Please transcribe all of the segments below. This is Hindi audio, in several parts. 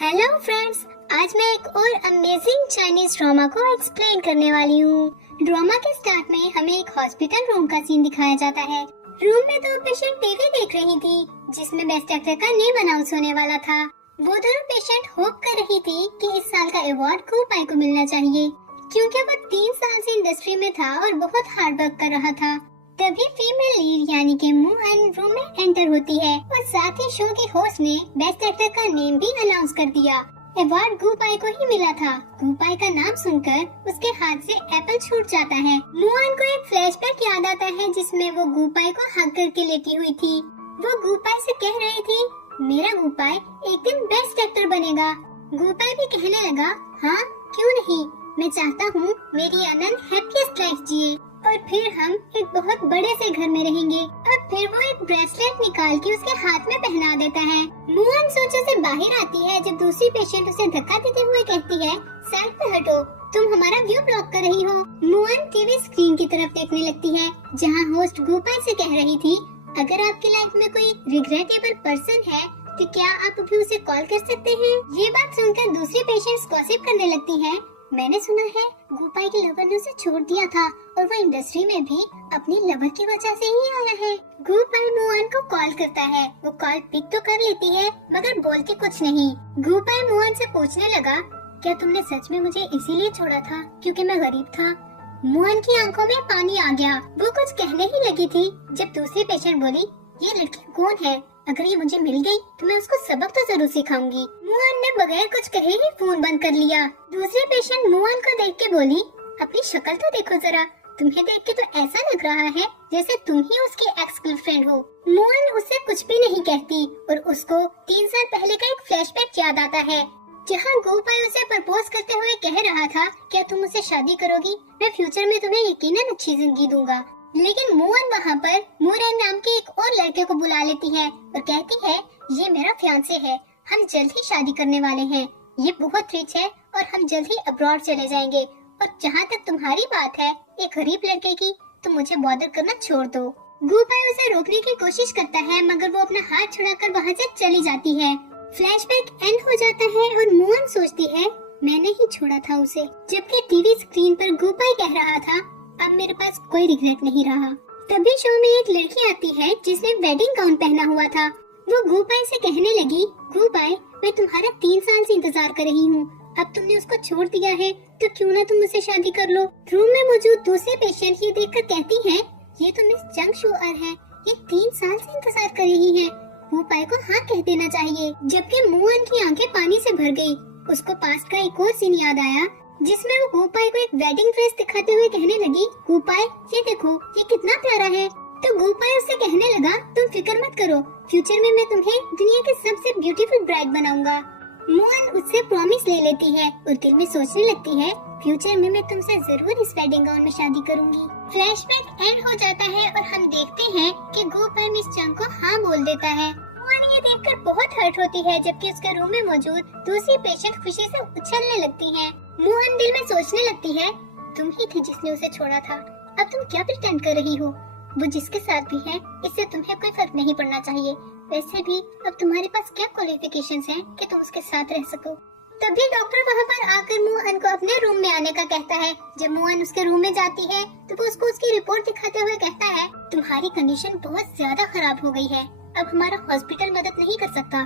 हेलो फ्रेंड्स, आज मैं एक और अमेजिंग चाइनीज ड्रामा को एक्सप्लेन करने वाली हूँ। ड्रामा के स्टार्ट में हमें एक हॉस्पिटल रूम का सीन दिखाया जाता है। रूम में दो पेशेंट टीवी देख रही थी, जिसमें बेस्ट एक्टर का नेम अनाउंस होने वाला था। वो दोनों पेशेंट होप कर रही थी कि इस साल का अवार्ड गु पाई को मिलना चाहिए, क्योंकि वो 3 साल से इंडस्ट्री में था और बहुत हार्ड वर्क कर रहा था। तभी फीमेल लीड यानी कि मुअन रूम में एंटर होती है और साथ ही शो की होस्ट ने बेस्ट एक्टर का नेम भी अनाउंस कर दिया। अवार्ड गु पाई को ही मिला था। गु पाई का नाम सुनकर उसके हाथ से एप्पल छूट जाता है। मुअन को एक फ्लैशबैक याद आता है, जिसमें वो गु पाई को हग करके लेटी हुई थी। वो गु पाई से कह रही थी, मेरा गु पाई एक दिन बेस्ट एक्टर बनेगा। गु पाई भी कहने लगा, हाँ क्यों नहीं, मैं चाहता हूँ मेरी अनंत हैप्पीएस्ट लाइफ जिए और फिर हम एक बहुत बड़े से घर में रहेंगे। और फिर वो एक ब्रेसलेट निकाल के उसके हाथ में पहना देता है। मुअन सोचे से बाहर आती है जब दूसरी पेशेंट उसे धक्का देते हुए कहती है, साइड पे हटो, तुम हमारा व्यू ब्लॉक कर रही हो। मुअन टीवी स्क्रीन की तरफ देखने लगती है, जहाँ होस्ट गु पाई से कह रही थी, अगर आपकी लाइफ में कोई रिग्रेटेबल पर्सन है तो क्या आप अभी उसे कॉल कर सकते हैं। ये बात सुनकर दूसरी पेशेंट्स गॉसिप करने लगती हैं। मैंने सुना है गु पाई के लवर ने उसे छोड़ दिया था और वो इंडस्ट्री में भी अपनी लवर की वजह से ही आया है। गु पाई मुअन को कॉल करता है। वो कॉल पिक तो कर लेती है मगर बोलती कुछ नहीं। गु पाई मुअन से पूछने लगा, क्या तुमने सच में मुझे इसीलिए छोड़ा था क्योंकि मैं गरीब था। मुअन की आंखों में पानी आ गया। वो कुछ कहने ही लगी थी जब दूसरी पेशेंट बोली, ये लड़की कौन है, अगर ये मुझे मिल गई तो मैं उसको सबक तो जरूर सिखाऊंगी। मुअन ने बगैर कुछ कहे ही फोन बंद कर लिया। दूसरी पेशेंट मुअन को देख के बोली, अपनी शक्ल तो देखो जरा, तुम्हें देख के तो ऐसा लग रहा है जैसे तुम ही उसकी एक्स गर्लफ्रेंड हो। मुअन उससे कुछ भी नहीं कहती और उसको 3 साल पहले का एक फ्लैशबैक याद आता है, जहाँ गु पाई उसे प्रपोज करते हुए कह रहा था, क्या तुम मुझसे शादी करोगी, मैं फ्यूचर में तुम्हें यकीनन अच्छी जिंदगी दूंगा। लेकिन मुअन वहाँ पर मुरेन नाम के एक और लड़के को बुला लेती है और कहती है, ये मेरा फियांसे है, हम जल्द ही शादी करने वाले हैं, ये बहुत रिच है और हम जल्द ही अब्रॉड चले जाएंगे। और जहाँ तक तुम्हारी बात है एक गरीब लड़के की, तो मुझे बॉदर करना छोड़ दो। गु पाई उसे रोकने की कोशिश करता है मगर वो अपना हाथ छुड़ाकर वहाँ से चली जाती है। फ्लैशबैक एंड हो जाता है और मुअन सोचती है, मैंने ही छोड़ा था उसे। जबकि टीवी स्क्रीन पर गु पाई कह रहा था, अब मेरे पास कोई रिग्रेट नहीं रहा। तभी शो में एक लड़की आती है जिसने वेडिंग गाउन पहना हुआ था। वो गु पाई से कहने लगी, गु पाई मैं तुम्हारा 3 साल से इंतजार कर रही हूँ, अब तुमने उसको छोड़ दिया है तो क्यों ना तुम मुझसे शादी कर लो। रूम में मौजूद दूसरे पेशेंट ये देखकर कहती है, ये तो मिस जंग शुअर है, ये 3 साल से इंतजार कर रही है, गु पाई को हाँ कह देना चाहिए। जबकि मुअन की आंखें पानी से भर गई। उसको पास्ट का एक और सीन याद आया, जिसमें वो गु पाई को एक वेडिंग ड्रेस दिखाते हुए कहने लगी, गु पाई ये देखो, ये कितना प्यारा है। तो गु पाई उससे कहने लगा, तुम फिक्र मत करो, फ्यूचर में मैं तुम्हें दुनिया के सबसे ब्यूटीफुल ब्राइड बनाऊंगा। मुअन उससे प्रॉमिस ले लेती है और दिल में सोचने लगती है, फ्यूचर में मैं तुमसे जरूर इस वेडिंग गाउन में शादी करूंगी। फ्लैशबैक एंड हो जाता है और हम देखते हैं कि गु पाई मिस जंग को हाँ बोल देता है। मुअन ये देखकर बहुत हर्ट होती है, जबकि उसके रूम में मौजूद दूसरी पेशेंट खुशी से उछलने लगती है। मुअन दिल में सोचने लगती है, तुम ही थी जिसने उसे छोड़ा था, अब तुम क्या प्रिटेंड कर रही हो, वो जिसके साथ भी है इससे तुम्हें कोई फर्क नहीं पड़ना चाहिए, वैसे भी अब तुम्हारे पास क्या क्वालिफिकेशंस हैं कि तुम उसके साथ रह सको। तभी डॉक्टर वहाँ पर आकर मुअन को अपने रूम में आने का कहता है। जब मुअन उसके रूम में जाती है तो वो उसको उसकी रिपोर्ट दिखाते हुए कहता है, तुम्हारी कंडीशन बहुत ज्यादा खराब हो गई है, अब हमारा हॉस्पिटल मदद नहीं कर सकता,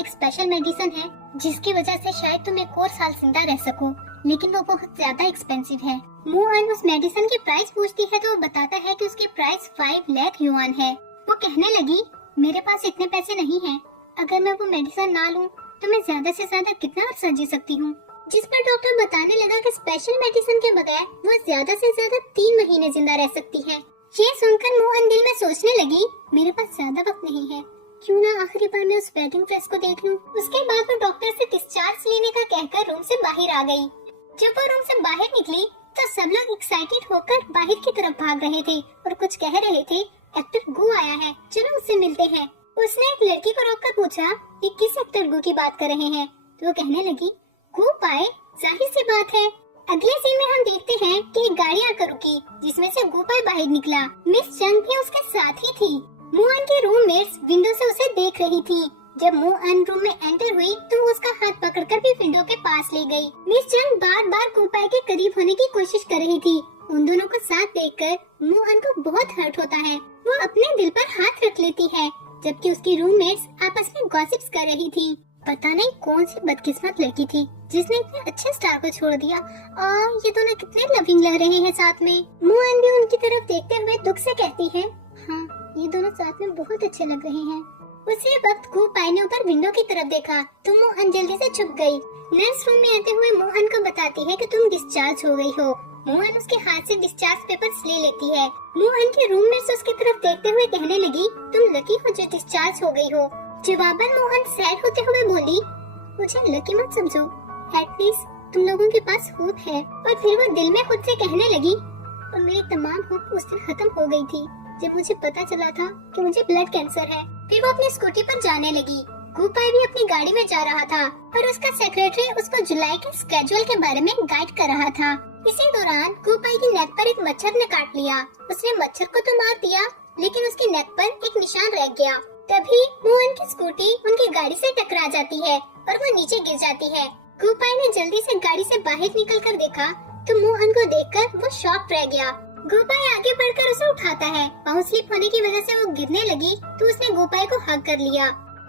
एक स्पेशल मेडिसिन है जिसकी वजह से शायद तुम एक और साल जिंदा रह सको, लेकिन वो बहुत ज्यादा एक्सपेंसिव है। मुअन उस मेडिसिन की प्राइस पूछती है तो वो बताता है कि उसकी प्राइस 5 लाख युआन है। वो कहने लगी, मेरे पास इतने पैसे नहीं हैं, अगर मैं वो मेडिसिन ना लूं तो मैं ज्यादा से ज्यादा कितना अर्सा जी सकती हूँ। जिस पर डॉक्टर बताने लगा कि स्पेशल मेडिसिन के बगैर वो ज्यादा से ज्यादा 3 महीने जिंदा रह सकती है। ये सुनकर मुअन दिल में सोचने लगी, मेरे पास ज्यादा वक्त नहीं है, क्यों ना आखिरी बार मैं उस वेडिंग ड्रेस को देख लूं। उसके बाद वो डॉक्टर से डिस्चार्ज लेने का कहकर रूम से बाहर आ गई। जब वो रूम से बाहर निकली तो सब लोग एक्साइटेड होकर बाहर की तरफ भाग रहे थे और कुछ कह रहे थे, एक्टर गु आया है, चलो उससे मिलते हैं। उसने एक लड़की को रोककर पूछा, ये किस एक्टर गु की बात कर रहे हैं। तो वो कहने लगी, गु पाई, जाहिर सी बात है। अगले सीन में हम देखते हैं कि एक गाड़ी आकर रुकी जिसमें से गु पाई बाहर निकला। मिस जंग भी उसके साथ ही थी। मुअन के रूममेट्स विंडो से उसे देख रही थी, जब मोहन रूम में एंटर हुई तो वो उसका हाथ पकड़कर भी विंडो के पास ले गई। मिस चंग बार बार कूपाई के करीब होने की कोशिश कर रही थी। उन दोनों को साथ देखकर मोहन को बहुत हर्ट होता है। वो अपने दिल पर हाथ रख लेती है, जबकि उसकी रूममेट्स आपस में गॉसिप्स कर रही थी। पता नहीं कौन सी बदकिस्मत लड़की थी जिसने इतने अच्छे स्टार को छोड़ दिया। और ये दोनों कितने लविंग लग रहे हैं साथ में। मोहन भी उनकी तरफ देखते हुए दुख से कहती है, हाँ ये दोनों साथ में बहुत अच्छे लग रहे हैं। उसी वक्त कूपाई ने ऊपर विंडो की तरफ देखा तो मोहन जल्दी से छुप गई। नर्स रूम में आते हुए मोहन को बताती है कि तुम डिस्चार्ज हो गई हो। मोहन उसके हाथ से डिस्चार्ज पेपर्स ले लेती है। मोहन की रूममेट्स उसकी तरफ देखते हुए कहने लगी, तुम लकी हो जो डिस्चार्ज हो गई हो। जवाबन मोहन सैड होते हुए बोली, मुझे लकी मत समझो, एटलीस्ट तुम लोगों के पास होप है। और फिर वो दिल में खुद से कहने लगी, और मेरी तमाम होप उस दिन खत्म हो गई थी जब मुझे पता चला था कि मुझे ब्लड कैंसर है। फिर वो अपनी स्कूटी पर जाने लगी। कूपाई भी अपनी गाड़ी में जा रहा था और उसका सेक्रेटरी उसको जुलाई के स्केड्यूल के बारे में गाइड कर रहा था। इसी दौरान कूपाई की नेक पर एक मच्छर ने काट लिया। उसने मच्छर को तो मार दिया, लेकिन उसकी नेक पर एक निशान रह गया। तभी मोहन की स्कूटी उनकी गाड़ी से टकरा जाती है और वो नीचे गिर जाती है। कूपाई ने जल्दी से गाड़ी से बाहर निकलकर देखा तो मोहन को देखकर वो शॉक रह गया। गोपाई आगे बढ़कर उसे उठाता है। पाँव स्लिप होने की वजह से वो गिरने लगी तो उसने गोपाई को हग कर लिया।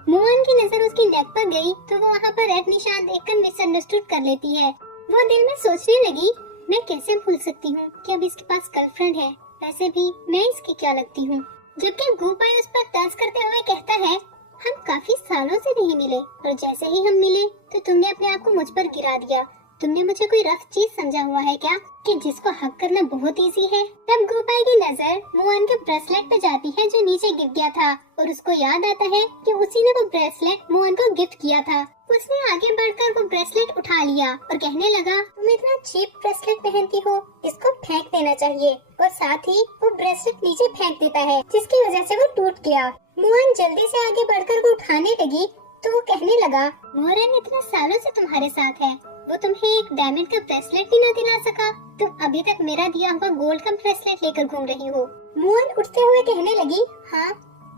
मोहन की नजर उसकी नेक पर गई तो वो वहाँ पर रेड निशान देखकर मिसअंडरस्टूड कर लेती है। वो दिल में सोचने लगी, मैं कैसे भूल सकती हूँ कि अब इसके पास गर्लफ्रेंड है, वैसे भी मैं इसकी क्या लगती हूँ। जबकि गोपाई उस पर डांस करते हुए कहता है, हम काफी सालों से नहीं मिले और जैसे ही हम मिले तो तुमने अपने आप को मुझ पर गिरा दिया। तुमने मुझे कोई रफ चीज समझा हुआ है क्या कि जिसको हक करना बहुत इजी है। तब गोपाई की नजर मोहन के ब्रेसलेट पे जाती है जो नीचे गिर गया था और उसको याद आता है कि उसी ने वो ब्रेसलेट मोहन को गिफ्ट किया था। उसने आगे बढ़कर वो ब्रेसलेट उठा लिया और कहने लगा, तुम इतना चीप ब्रेसलेट पहनती हो, इसको फेंक देना चाहिए। और साथ ही वो ब्रेसलेट नीचे फेंक देता है जिसकी वजह से वो टूट गया। मोहन जल्दी से आगे बढ़कर वो उठाने लगी तो वो कहने लगा, मोहन इतने सालों से तुम्हारे साथ है, वो तुम्हें एक डायमंड का ब्रेसलेट भी न दिला सका। तुम अभी तक मेरा दिया हुआ गोल्ड का ब्रेसलेट लेकर घूम रही हो। मोहन उठते हुए कहने लगी, हाँ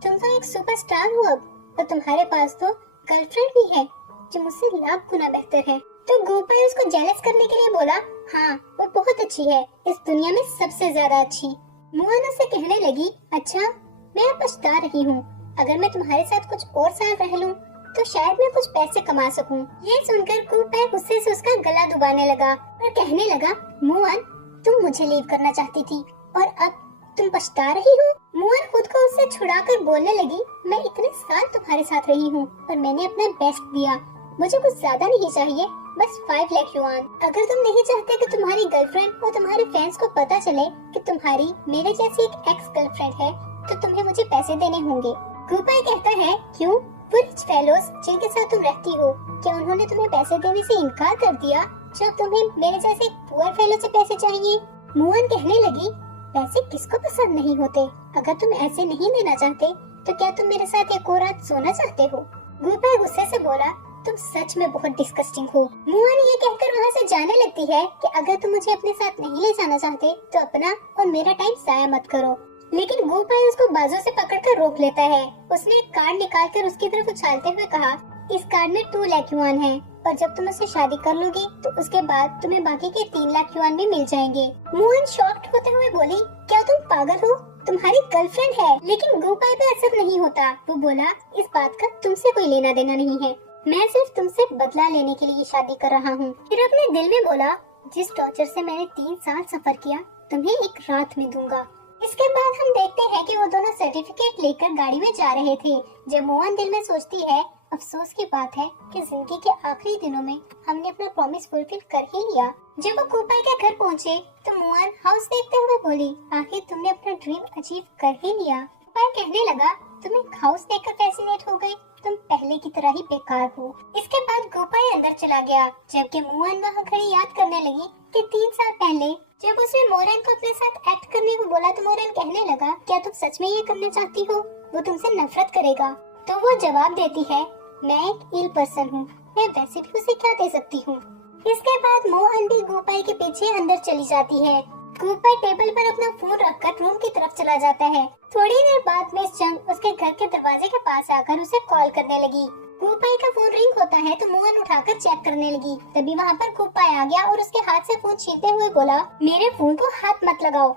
तुम तो एक सुपरस्टार हो अब, और तुम्हारे पास तो गर्लफ्रेंड भी है जो मुझसे लाख गुना बेहतर है। तो गोपाई उसको जेलस करने के लिए बोला, हाँ वो बहुत अच्छी है, इस दुनिया में सबसे ज्यादा अच्छी। मोहन उससे कहने लगी, अच्छा मैं अब पछता रही हूँ, अगर मैं तुम्हारे साथ कुछ और साल रह लूँ तो शायद मैं कुछ पैसे कमा सकूं। ये सुनकर गोपाई गुस्से से उसका गला दबाने लगा और कहने लगा, मोहन तुम मुझे लीव करना चाहती थी और अब तुम पछता रही हो। मोहन खुद को उससे छुड़ाकर बोलने लगी, मैं इतने साल तुम्हारे साथ रही हूँ और मैंने अपना बेस्ट दिया, मुझे कुछ ज्यादा नहीं चाहिए, बस 5 लाख युआन। अगर तुम नहीं चाहते कि तुम्हारी गर्लफ्रेंड और तुम्हारे फ्रेंड्स को पता चले कि तुम्हारी मेरे जैसी एक एक्स गर्लफ्रेंड है तो तुम्हें मुझे पैसे देने होंगे। गोपाई कहता है, क्यों? वो रिच फेलोज जिनके साथ तुम रहती हो, क्या उन्होंने तुम्हें पैसे देने से इनकार कर दिया जब तुम्हें मेरे जैसे पुअर फेलो से पैसे चाहिए? मोहन कहने लगी, पैसे किसको पसंद नहीं होते, अगर तुम ऐसे नहीं देना चाहते तो क्या तुम मेरे साथ एक और रात सोना चाहते हो? गोपाई गुस्से से बोला, तुम सच में बहुत डिस्गस्टिंग हो। मोहन ये कहकर वहाँ से जाने लगती है कि अगर तुम मुझे अपने साथ नहीं ले जाना चाहते तो अपना और मेरा टाइम जाया मत करो। लेकिन गोपाई उसको बाजू से पकड़कर रोक लेता है। उसने एक कार्ड निकालकर उसकी तरफ उछालते हुए कहा, इस कार्ड में 2 लाख युआन है और जब तुम उससे शादी कर लोगी तो उसके बाद तुम्हें बाकी के 3 लाख युआन भी मिल जाएंगे। मोहन शॉक्ड होते हुए बोली, क्या तुम पागल हो? तुम्हारी गर्लफ्रेंड है। लेकिन गोपाई पे असर नहीं होता। वो बोला, इस बात का तुमसे कोई लेना देना नहीं है, मैं सिर्फ तुमसे बदला लेने के लिए शादी कर रहा हूँ। फिर अपने दिल में बोला, जिस टॉर्चर से मैंने 3 साल सफर किया तुम्हें एक रात में दूंगा। इसके बाद हम देखते हैं कि वो दोनों सर्टिफिकेट लेकर गाड़ी में जा रहे थे। जब मोहन दिल में सोचती है, अफसोस की बात है कि जिंदगी के आखिरी दिनों में हमने अपना प्रॉमिस फुलफिल कर ही लिया। जब वो कूपाई के घर पहुँचे तो मोहन हाउस देखते हुए बोली, आखिर तुमने अपना ड्रीम अचीव कर ही लिया। कूपाई कहने लगा, तुम एक हाउस देखकर फैसिनेट हो गई, तुम पहले की तरह ही बेकार हो। इसके बाद गोपाई अंदर चला गया, जबकि मोहन वहाँ खड़ी याद करने लगी कि 3 साल पहले जब उसने मोरन को अपने साथ एक्ट करने को बोला तो मोरन कहने लगा, क्या तुम सच में ये करना चाहती हो? वो तुमसे नफरत करेगा। तो वो जवाब देती है, मैं एक इल पर्सन हूँ, मैं वैसे भी उसे क्या दे सकती हूँ। इसके बाद मोहन भी गोपाई के पीछे अंदर चली जाती है। गोपाई टेबल पर अपना फोन रखकर रूम की तरफ चला जाता है। थोड़ी देर बाद मिस चंग उसके घर के दरवाजे के पास आकर उसे कॉल करने लगी। गोपाई का फोन रिंग होता है तो मोहन उठाकर चेक करने लगी। तभी वहाँ पर गोपाई आ गया और उसके हाथ से फोन छीनते हुए बोला, मेरे फोन को हाथ मत लगाओ।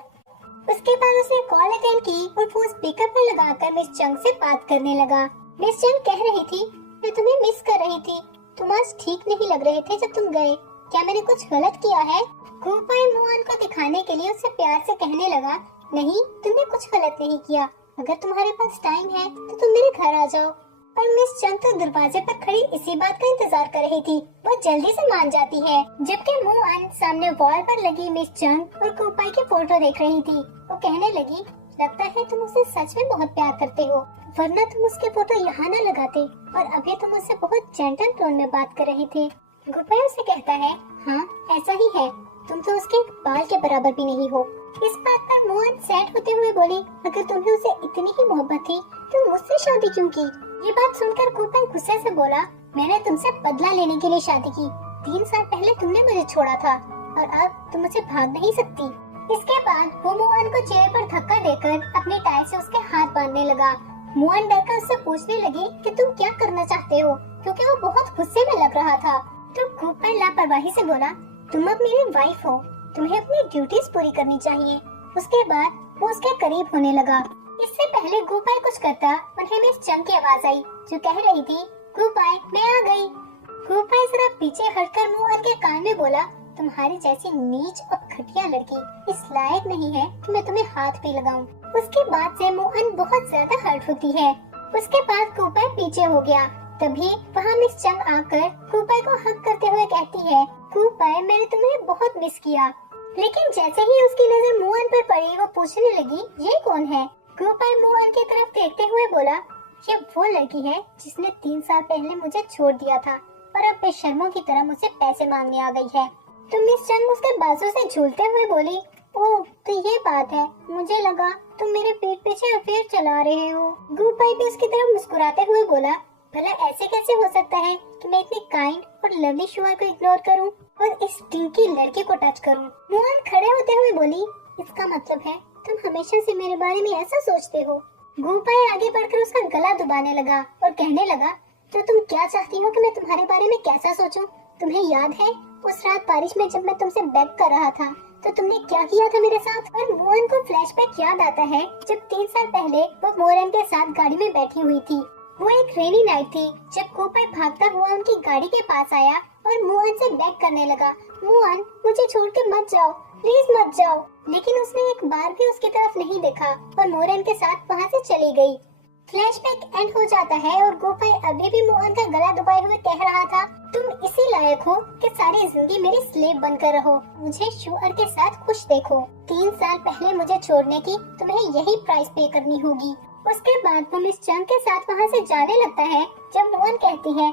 उसके बाद उसने कॉल अटेंड की और फोन स्पीकर पर लगाकर मिस चंग से बात करने लगा। मिस चंग कह रही थी, मैं तुम्हें मिस कर रही थी। तुम आज ठीक नहीं लग रहे थे जब तुम गए। क्या मैंने कुछ गलत किया है? गोपाई मोहन को दिखाने के लिए उससे प्यार से कहने लगा, नहीं, तुमने कुछ गलत नहीं किया। अगर तुम्हारे पास टाइम है तो तुम मेरे घर आ जाओ। पर मिस चंग तो दरवाजे पर खड़ी इसी बात का इंतजार कर रही थी। वो जल्दी से मान जाती है, जबकि मोहन सामने वॉल पर लगी मिस चंग और गोपाई की फोटो देख रही थी। वो कहने लगी, लगता है तुम उसे सच में बहुत प्यार करते हो, वरना तुम उसके फोटो यहाँ न लगाते और अभी तुम उससे बहुत जेंटल टोन में बात कर रहे थे। गोपाई उसे कहता है, हाँ ऐसा ही है, तुम तो उसके बाल के बराबर भी नहीं हो। इस बात पर मोहन सैड होते हुए बोली, अगर तुम्हें उसे इतनी ही मोहब्बत थी तो मुझसे शादी क्यों की? ये बात सुनकर गोपाई गुस्से से बोला, मैंने तुमसे बदला लेने के लिए शादी की। 3 साल पहले तुमने मुझे छोड़ा था और अब तुम मुझसे भाग नहीं सकती। इसके बाद वो मोहन को चेहरे पर धक्का देकर अपनी टाई से उसके हाथ बांधने लगा। मोहन डरकर उससे पूछने लगी कि तुम क्या करना चाहते हो, क्योंकि वो बहुत गुस्से में लग रहा था। तो गोपाई लापरवाही से बोला, तुम अब मेरी वाइफ हो, तुम्हें अपनी ड्यूटीज पूरी करनी चाहिए। उसके बाद वो उसके करीब होने लगा। इससे पहले गोपाई कुछ करता, उन्हें मिस चंग की आवाज आई जो कह रही थी, गोपाई मैं आ गई। गोपाई जरा पीछे हटकर मोहन के कान में बोला, तुम्हारी जैसी नीच और घटिया लड़की इस लायक नहीं है कि मैं तुम्हें हाथ भी लगाऊं। उसके बाद से मोहन बहुत ज्यादा हर्ट होती है। उसके बाद गोपाई पीछे हो गया। तभी वहाँ मिस चंग आकर गोपाई को हक करते हुए कहती है, गोपाई मैंने तुम्हें बहुत मिस किया। लेकिन जैसे ही उसकी नजर मोहन पर पड़ी, वो पूछने लगी, ये कौन है? गोपाई मोहन की तरफ देखते हुए बोला, ये वो लड़की है जिसने 3 साल पहले मुझे छोड़ दिया था और अब बेशर्मों की तरह मुझसे पैसे मांगने आ गई है। तो मिस चंग उसके बाजू से झूलते हुए बोली, ओह तो ये बात है, मुझे लगा तुम मेरे पीठ पीछे अफेयर चला रहे हो। गोपाई भी उसकी तरफ मुस्कुराते हुए बोला, भला ऐसे कैसे हो सकता है कि मैं इतनी काइंड और लवली शुआ को इग्नोर करूं और इस टिंकी लड़के को टच करूं। मोहन खड़े होते हुए बोली, इसका मतलब है तुम हमेशा से मेरे बारे में ऐसा सोचते हो। गोपाई आगे बढ़कर उसका गला दबाने लगा और कहने लगा, तो तुम क्या चाहती हो कि मैं तुम्हारे बारे में कैसा सोचूं? तुम्हें याद है उस रात बारिश में जब मैं तुमसे बेग कर रहा था तो तुमने क्या किया था मेरे साथ? और मोहन को फ्लैशबैक याद आता है जब 3 साल पहले वो मोहन के साथ गाड़ी में बैठी हुई थी। वो एक रेनी नाइट थी जब गोपाई भागता हुआ उनकी गाड़ी के पास आया और मोहन से बेग करने लगा, मोहन मुझे छोड़ के मत जाओ, प्लीज मत जाओ। लेकिन उसने एक बार भी उसकी तरफ नहीं देखा और मोहन के साथ वहाँ से चली गई। फ्लैशबैक एंड हो जाता है और गोपाई अभी भी मोहन का गला दबाए हुए कह रहा था, तुम इसी लायक हो कि सारी जिंदगी मेरी स्लेव बनकर रहो, मुझे शुअर के साथ खुश देखो। 3 साल पहले मुझे छोड़ने की तुम्हें यही प्राइस पे करनी होगी। उसके बाद वो मिस चंग के साथ वहाँ से जाने लगता है जब मोहन कहती है,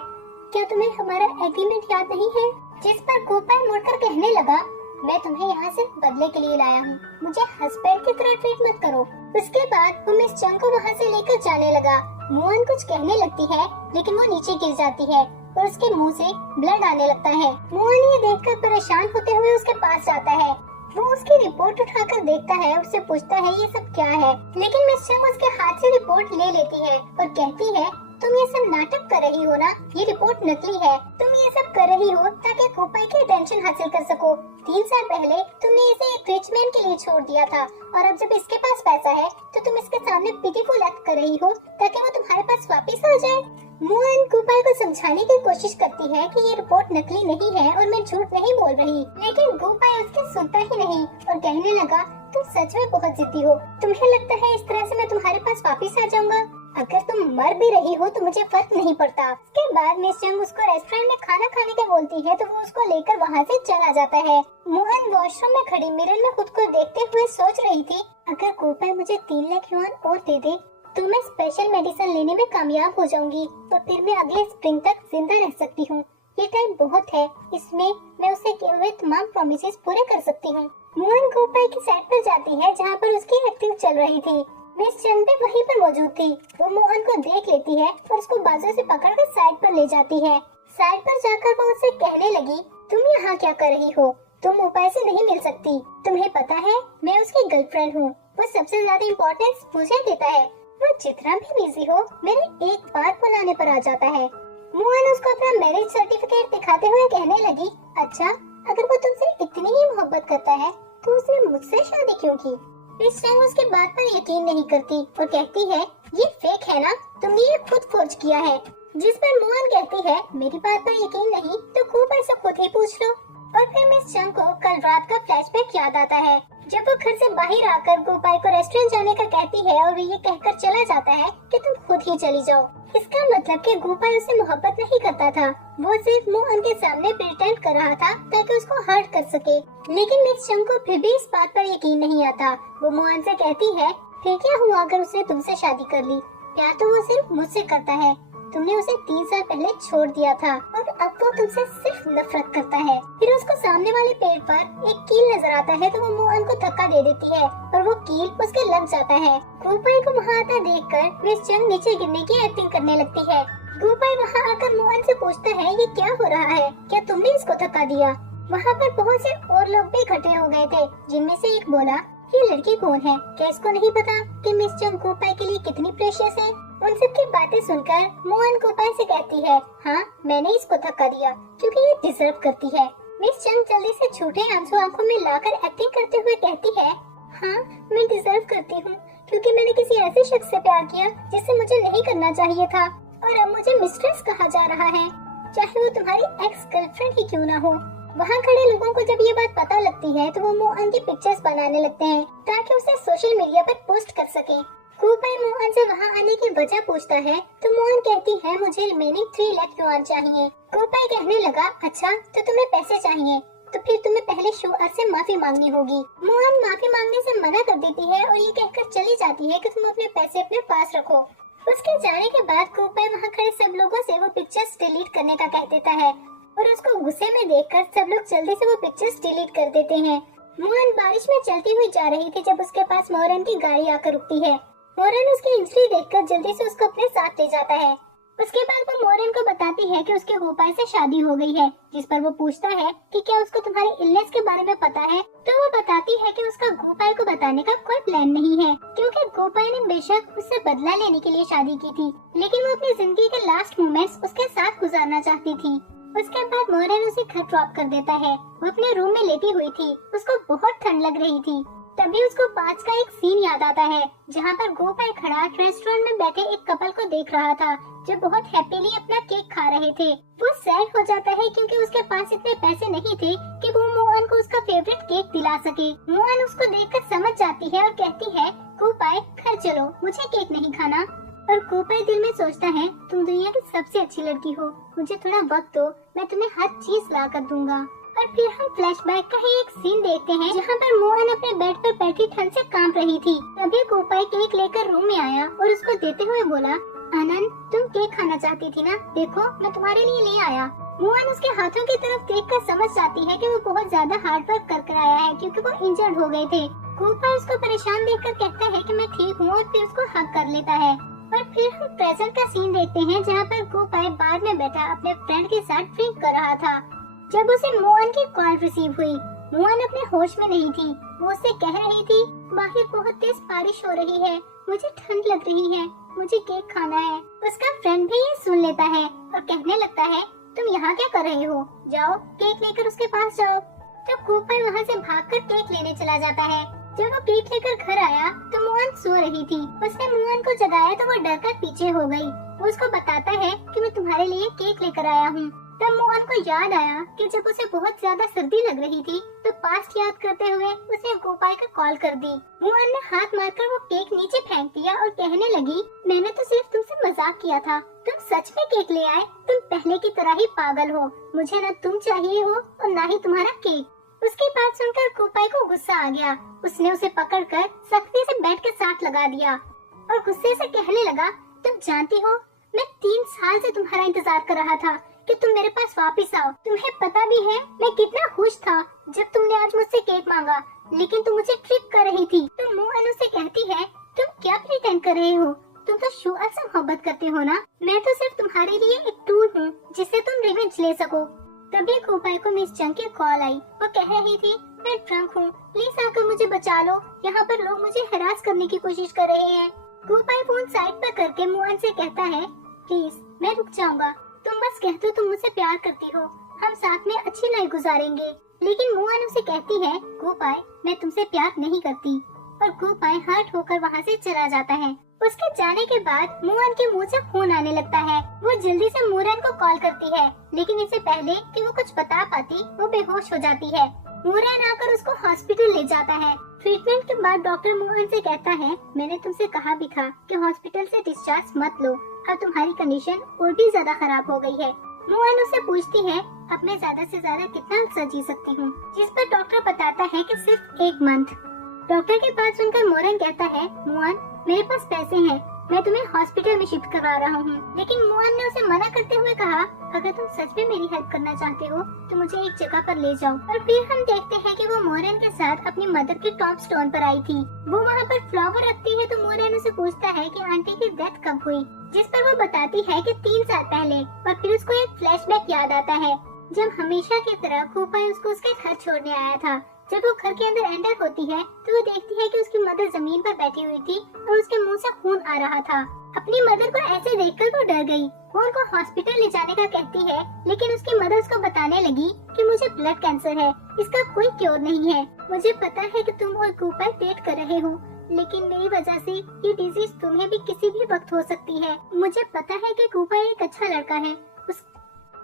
क्या तुम्हें हमारा एग्रीमेंट याद नहीं है? जिस पर गोपाई मुड़कर कहने लगा, मैं तुम्हें यहाँ से बदले के लिए लाया हूँ, मुझे हस्बैंड की तरह ट्रीट मत करो। उसके बाद वो मिस चंग को वहाँ से लेकर जाने लगा। मोहन कुछ कहने लगती है लेकिन वो नीचे गिर जाती है और उसके मुंह से ब्लड आने लगता है। मोहन ये देखकर परेशान होते हुए उसके पास जाता है। वो उसकी रिपोर्ट उठाकर देखता है, उससे पूछता है ये सब क्या है, लेकिन मिस चंग उसके हाथ से रिपोर्ट ले लेती है और कहती है, तुम ये सब नाटक कर रही हो ना, ये रिपोर्ट नकली है। तुम ये सब कर रही हो ताकि गोपाई की अटेंशन हासिल कर सको। 3 साल पहले तुमने इसे एक रिच मैन के लिए छोड़ दिया था और अब जब इसके पास पैसा है तो तुम इसके सामने पिटीफुल एक्ट कर रही हो ताकि वो तुम्हारे पास वापस आ जाए। मोहन गोपाई को समझाने की कोशिश करती है कि ये रिपोर्ट नकली नहीं है और मैं झूठ नहीं बोल रही, लेकिन गोपाई उसकी सुनता ही नहीं और कहने लगा, तुम सच में बहुत जिद्दी हो। तुम्हें लगता है इस तरह से मैं तुम्हारे पास वापस आ जाऊंगा? अगर तुम मर भी रही हो तो मुझे फर्क नहीं पड़ता। उसके बाद मिस चंग उसको रेस्टोरेंट में खाना खाने के बोलती है तो वो उसको लेकर वहाँ से चला जाता है। मोहन वॉशरूम में खड़ी मिरर में खुद को देखते हुए सोच रही थी, अगर गोपाई मुझे 3 लाख युआन और दे दे तो मैं स्पेशल मेडिसिन लेने में कामयाब हो जाऊंगी और फिर मैं अगले स्प्रिंग तक जिंदा रह सकती हूँ। ये टाइम बहुत है, इसमें मैं उसे किए हुए तमाम प्रॉमिसेस पूरे कर सकती हूँ। मोहन गोपाई की साइड पर जाती है जहाँ पर उसकी एक्टिंग चल रही थी। मिस चंग भी वहीं पर मौजूद थी। वो मोहन को देख लेती है और उसको बाजू से पकड़कर साइड पर ले जाती है। साइड पर जाकर वो उससे कहने लगी, तुम यहाँ क्या कर रही हो? तुम उपाय से नहीं मिल सकती। तुम्हें पता है मैं उसकी गर्लफ्रेंड हूँ। वो सबसे ज्यादा इम्पोर्टेंस मुझे देता है। वो जितना भी बिजी हो मेरे एक बार बुलाने पर आ जाता है। मोहन उसको अपना मैरिज सर्टिफिकेट दिखाते हुए कहने लगी, अच्छा, अगर वो तुमसे इतनी ही मोहब्बत करता है तो उसने मुझसे शादी क्यों की? मिस चंग उसके बात पर यकीन नहीं करती और कहती है, ये फेक है ना, तुमने ये खुद फोर्ज किया है। जिस पर मोहन कहती है, मेरी बात पर यकीन नहीं तो कूपर से खुद ही पूछ लो। और फिर मिस चंग को कल रात का फ्लैशबैक याद आता है, जब वो घर से बाहर आकर गोपाई को रेस्टोरेंट जाने का कहती है और वो ये कहकर चला जाता है कि तुम खुद ही चली जाओ। इसका मतलब कि गोपाई उससे मोहब्बत नहीं करता था, वो सिर्फ मोहन के सामने प्रिटेंड कर रहा था ताकि उसको हर्ट कर सके। लेकिन मिस चंग को फिर भी इस बात पर यकीन नहीं आता। वो मोहन से कहती है, फिर क्या हुआ अगर उसने तुमसे शादी कर ली? प्यार तो वो सिर्फ मुझसे करता है, तुमने उसे 3 साल पहले छोड़ दिया था और अब वो तुमसे सिर्फ नफरत करता है। फिर उसको सामने वाले पेड़ पर एक कील नजर आता है तो वो मोहन को धक्का दे देती है और वो कील उसके लग जाता है। गोपाई को वहाँ आता देखकर मिस चंग नीचे गिरने की एक्टिंग करने लगती है। गोपाई वहाँ आकर मोहन से पूछता है, ये क्या हो रहा है, क्या तुमने इसको धक्का दिया? वहाँ पर बहुत से और लोग भी इकट्ठे हो गए थे, जिनमें से एक बोला, ये लड़की कौन है? क्या इसको नहीं पता कि मिस चंग गोपाई के लिए कितनी प्रेशियस है? उन सब की बातें सुनकर मोहन गोपाई से कहती है, हाँ, मैंने इसको धक्का दिया क्योंकि ये डिजर्व करती है। मिस चंग जल्दी से छोटे आंसू आंखों में लाकर एक्टिंग करते हुए कहती है, हाँ, मैं डिजर्व करती हूँ क्योंकि मैंने किसी ऐसे शख्स से प्यार किया जिससे मुझे नहीं करना चाहिए था और अब मुझे मिस्ट्रेस कहा जा रहा है, चाहे वो तुम्हारी एक्स गर्लफ्रेंड ही क्यों ना हो। वहाँ खड़े लोगों को जब ये बात पता लगती है तो वो मोहन की पिक्चर्स बनाने लगते हैं ताकि उसे सोशल मीडिया पर पोस्ट कर सके। गोपाई मोहन से वहाँ आने की वजह पूछता है तो मोहन कहती है, मुझे रिमेनिंग 3 लाख युआन चाहिए। गोपाई कहने लगा, अच्छा, तो तुम्हें पैसे चाहिए तो फिर तुम्हें पहले शोअर से माफी मांगनी होगी। मोहन माफी मांगने से मना कर देती है और ये कहकर चली जाती है कि तुम अपने पैसे अपने पास रखो। उसके जाने के बाद गोपाई वहाँ खड़े सब लोगों से वो पिक्चर्स डिलीट करने का कह देता है और उसको गुस्से में देखकर सब लोग जल्दी से वो पिक्चर्स डिलीट कर देते हैं। मोहन बारिश में चलती हुई जा रही थी जब उसके पास मोरन की गाड़ी आकर रुकती है। मोरन उसकी इंजरी देखकर जल्दी से उसको अपने साथ ले जाता है। उसके बाद वो मोरन को बताती है कि उसके गोपाई से शादी हो गई है, जिस पर वो पूछता है कि क्या उसको तुम्हारी इलनेस के बारे में पता है? तो वो बताती है कि उसका गोपाई को बताने का कोई प्लान नहीं है, क्योंकि गोपाई ने बेशक उससे बदला लेने के लिए शादी की थी, लेकिन वो अपनी जिंदगी के लास्ट मोमेंट्स उसके साथ गुजारना चाहती थी। उसके बाद मोरन उसे घर ड्रॉप कर देता है। वो अपने रूम में लेटी हुई थी, उसको बहुत ठंड लग रही थी। तभी उसको पाँच का एक सीन याद आता है जहाँ पर गोपाई खड़ा रेस्टोरेंट में बैठे एक कपल को देख रहा था जो बहुत हैप्पीली अपना केक खा रहे थे। वो सैड हो जाता है क्योंकि उसके पास इतने पैसे नहीं थे कि वो मोहन को उसका फेवरेट केक दिला सके। मोहन उसको देखकर समझ जाती है और कहती है, गोपाई घर चलो, मुझे केक नहीं खाना। और गोपाई दिल में सोचता है, तुम दुनिया की सबसे अच्छी लड़की हो, मुझे थोड़ा वक्त दो, मैं तुम्हें हर चीज ला कर दूंगा। और फिर हम फ्लैशबैक का ही एक सीन देखते हैं जहाँ पर मोहन अपने बेड पर बैठी ठंड से कांप रही थी। तभी गोपाई केक लेकर रूम में आया और उसको देते हुए बोला, आनंद, तुम केक खाना चाहती थी ना, देखो मैं तुम्हारे लिए ले आया। मोहन उसके हाथों की तरफ देखकर समझ जाती है कि वो बहुत ज्यादा हार्ड वर्क कर आया है क्योंकि वो इंजर्ड हो गए थे। गोपाई उसको परेशान देखकर कहता है कि मैं ठीक हूँ और फिर उसको हग कर लेता है। और फिर हम प्रेजेंट का सीन देखते हैं जहाँ पर गोपाई बार में बैठा अपने फ्रेंड के साथ ड्रिंक कर रहा था जब उसे मोहन की कॉल रिसीव हुई। मोहन अपने होश में नहीं थी। वो उससे कह रही थी, बाहर बहुत तेज बारिश हो रही है, मुझे ठंड लग रही है, मुझे केक खाना है। उसका फ्रेंड भी ये सुन लेता है और कहने लगता है, तुम यहाँ क्या कर रहे हो, जाओ केक लेकर उसके पास जाओ। तो गोपाई वहाँ से भागकर केक लेने चला जाता है। जब वो केक लेकर घर आया तो मोहन सो रही थी। उसने मोहन को जगाया तो वो डरकर पीछे हो गई। वो उसको बताता है कि मैं तुम्हारे लिए केक लेकर आया हूँ। तब मोहन को याद आया कि जब उसे बहुत ज्यादा सर्दी लग रही थी तो पास्ट याद करते हुए उसने गोपाई को कॉल कर दी। मोहन ने हाथ मारकर वो केक नीचे फेंक दिया और कहने लगी, मैंने तो सिर्फ तुमसे मजाक किया था, तुम सच में केक ले आए, तुम पहले की तरह ही पागल हो, मुझे न तुम चाहिए हो और न ही तुम्हारा केक। उसकी बात सुनकर गोपाई को गुस्सा आ गया। उसने उसे पकड़कर सख्ती से बेड के साथ लगा दिया और गुस्से से कहने लगा, तुम जानती हो मैं 3 साल से तुम्हारा इंतजार कर रहा था कि तुम मेरे पास वापस आओ। तुम्हें पता भी है मैं कितना खुश था जब तुमने आज मुझसे केक मांगा, लेकिन तुम मुझे ट्रिक कर रही थी। तो मोहन उसे कहती है, तुम क्या प्रिटेंड कर रहे हो, तुम तो शुआ से मोहब्बत करते हो ना, मैं तो सिर्फ तुम्हारे लिए एक टूल हूँ जिससे तुम रिवेंज ले सको। तभी गोपाई को मिस चंग की कॉल आई। वो कह रही थी, मैं ड्रंक हूँ, प्लीज आकर मुझे बचा लो, यहाँ पर लोग मुझे हरास करने की कोशिश कर रहे हैं। गोपाई फोन साइड पर करके मोहन से कहता है, प्लीज मैं रुक जाऊंगा, तुम बस कह दो तुम मुझसे प्यार करती हो, हम साथ में अच्छी लाइफ गुजारेंगे। लेकिन मुआन उसे कहती है, गोपाई मैं तुमसे प्यार नहीं करती, और गोपाई हर्ट होकर वहाँ से चला जाता है। उसके जाने के बाद मुआन के मुंह से खून आने लगता है। वो जल्दी से मूरन को कॉल करती है, लेकिन इससे पहले कि वो कुछ बता पाती वो बेहोश हो जाती है। मूरन आकर उसको हॉस्पिटल ले जाता है। ट्रीटमेंट के बाद डॉक्टर मोहन से कहता है, मैंने तुमसे कहा भी था कि हॉस्पिटल से डिस्चार्ज मत लो, अब तुम्हारी कंडीशन और भी ज्यादा खराब हो गई है। मोहन उससे पूछती है, अब मैं ज्यादा से ज्यादा कितना अरसा जी सकती हूँ, जिस पर डॉक्टर बताता है कि सिर्फ 1 मंथ। डॉक्टर की बात सुनकर मोहन कहता है, मोहन मेरे पास पैसे हैं, मैं तुम्हें हॉस्पिटल में शिफ्ट करवा रहा हूँ। लेकिन मोहन ने उसे मना करते हुए कहा, अगर तुम सच में मेरी हेल्प करना चाहते हो तो मुझे एक जगह पर ले जाओ। और फिर हम देखते हैं कि वो मोहन के साथ अपनी मदर के टॉप स्टोन पर आई थी। वो वहाँ पर फ्लावर रखती है तो मोहन उसे पूछता है कि आंटी की डेथ कब हुई, जिस पर वो बताती है कि 3 साल पहले। और फिर उसको एक फ्लैशबैक याद आता है, जब हमेशा की तरह गोपाई उसको उसके घर छोड़ने आया था। जब वो घर के अंदर एंटर होती है तो वो देखती है कि उसकी मदर जमीन पर बैठी हुई थी और उसके मुंह से खून आ रहा था। अपनी मदर को ऐसे देखकर वो डर गई। वो उनको हॉस्पिटल ले जाने का कहती है, लेकिन उसकी मदर उसको बताने लगी कि मुझे ब्लड कैंसर है, इसका कोई क्योर नहीं है। मुझे पता है कि तुम और गोपाई डेट कर रहे हो, लेकिन मेरी वजह से ये डिजीज तुम्हें भी किसी भी वक्त हो सकती है। मुझे पता है कि गोपाई एक अच्छा लड़का है।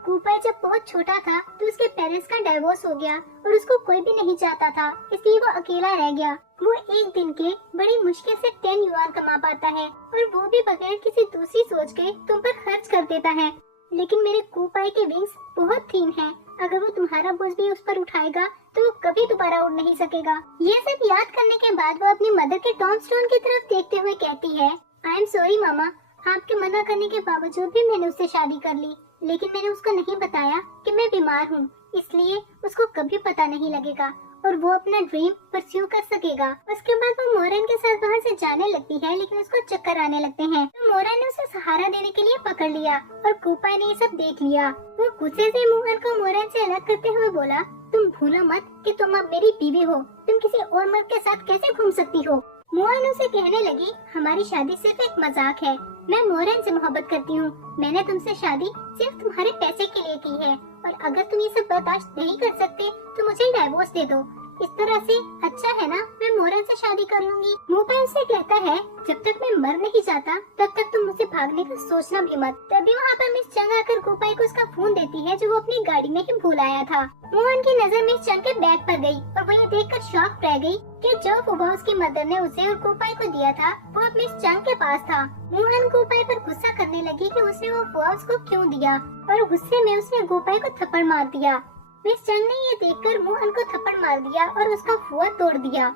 गोपाई जब बहुत छोटा था तो उसके पेरेंट्स का डाइवोर्स हो गया और उसको कोई भी नहीं चाहता था, इसलिए वो अकेला रह गया। वो एक दिन के बड़ी मुश्किल से 10 युआन कमा पाता है और वो भी बगैर किसी दूसरी सोच के तुम पर खर्च कर देता है। लेकिन मेरे गोपाई के विंग्स बहुत थीन हैं, अगर वो तुम्हारा बोझ भी उस पर उठाएगा तो वो कभी दोबारा उड़ नहीं सकेगा। ये सब याद करने के बाद वो अपनी मदर के टॉम स्टोन की तरफ देखते हुए कहती है, आई एम सॉरी मामा, आपके मना करने के बावजूद भी मैंने उससे शादी कर ली, लेकिन मैंने उसको नहीं बताया कि मैं बीमार हूँ, इसलिए उसको कभी पता नहीं लगेगा और वो अपना ड्रीम परस्यू कर सकेगा। उसके बाद वो मोरन के साथ वहाँ से जाने लगती है, लेकिन उसको चक्कर आने लगते हैं। तो मोरन ने उसे सहारा देने के लिए पकड़ लिया और गोपाई ने ये सब देख लिया। वो गुस्से से मोहन को मोरन से अलग करते हुए बोला, तुम भूलो मत कि तुम अब मेरी बीवी हो, तुम किसी और मर्द के साथ कैसे घूम सकती हो। मोहन उसे कहने लगी, हमारी शादी सिर्फ एक मजाक है, मैं मोरन से मोहब्बत करती हूँ, मैंने तुमसे शादी सिर्फ तुम्हारे पैसे के लिए की है और अगर तुम ये सब बर्दाश्त नहीं कर सकते तो मुझे डाइवोर्स दे दो। इस तरह से अच्छा है ना, मैं मोरन से शादी कर लूंगी। मोहन से कहता है, जब तक मैं मर नहीं जाता तब तक तुम मुझसे भागने का सोचना भी मत। तभी वहाँ पर मिस चंग आकर गोपाई को उसका फोन देती है जो वो अपनी गाड़ी में ही भूल आया था। मोहन की नजर मिस चंग के बैग पर गई और वो ये देखकर शॉक रह गई कि जो फुबा उसकी मदर ने उसे और गोपाई को दिया था वो अब मिस चंग के पास था। मोहन गोपाई पर गुस्सा करने लगी कि उसने वो फुबा उसको क्यों दिया और गुस्से में उसने गोपाई को थप्पड़ मार दिया। मिस चंग ने ये देखकर मोहन को थप्पड़ मार दिया और उसका फुआ तोड़ दिया।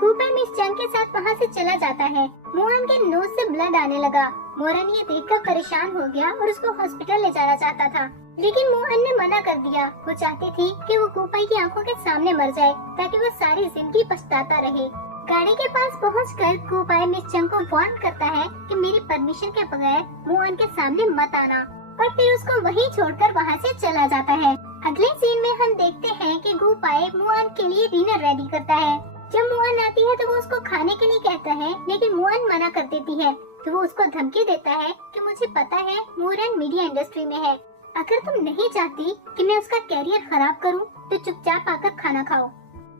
गोपाई मिस चंग के साथ वहाँ से चला जाता है। मोहन के नोज से ब्लड आने लगा। मोहन ये देखकर परेशान हो गया और उसको हॉस्पिटल ले जाना चाहता था, लेकिन मोहन ने मना कर दिया। वो चाहती थी कि वो गोपाई की आंखों के सामने मर जाए ताकि वो सारी जिंदगी पछताता रहे। गाड़ी के पास पहुंचकर गोपाई मिस चंग को वार्न करता है कि मेरी परमिशन के बगैर मोहन के सामने मत आना और फिर उसको वहीं छोड़कर वहाँ से चला जाता है। अगले सीन में हम देखते हैं कि गोपाई मोहन के लिए डिनर रेडी करता है। जब मोहन आती है तो वो उसको खाने के लिए कहता है, लेकिन मोहन मना कर देती है। तो वो उसको धमकी देता है कि मुझे पता है मोहन मीडिया इंडस्ट्री में है, अगर तुम नहीं चाहती कि मैं उसका कैरियर खराब करूं तो चुपचाप आकर खाना खाओ।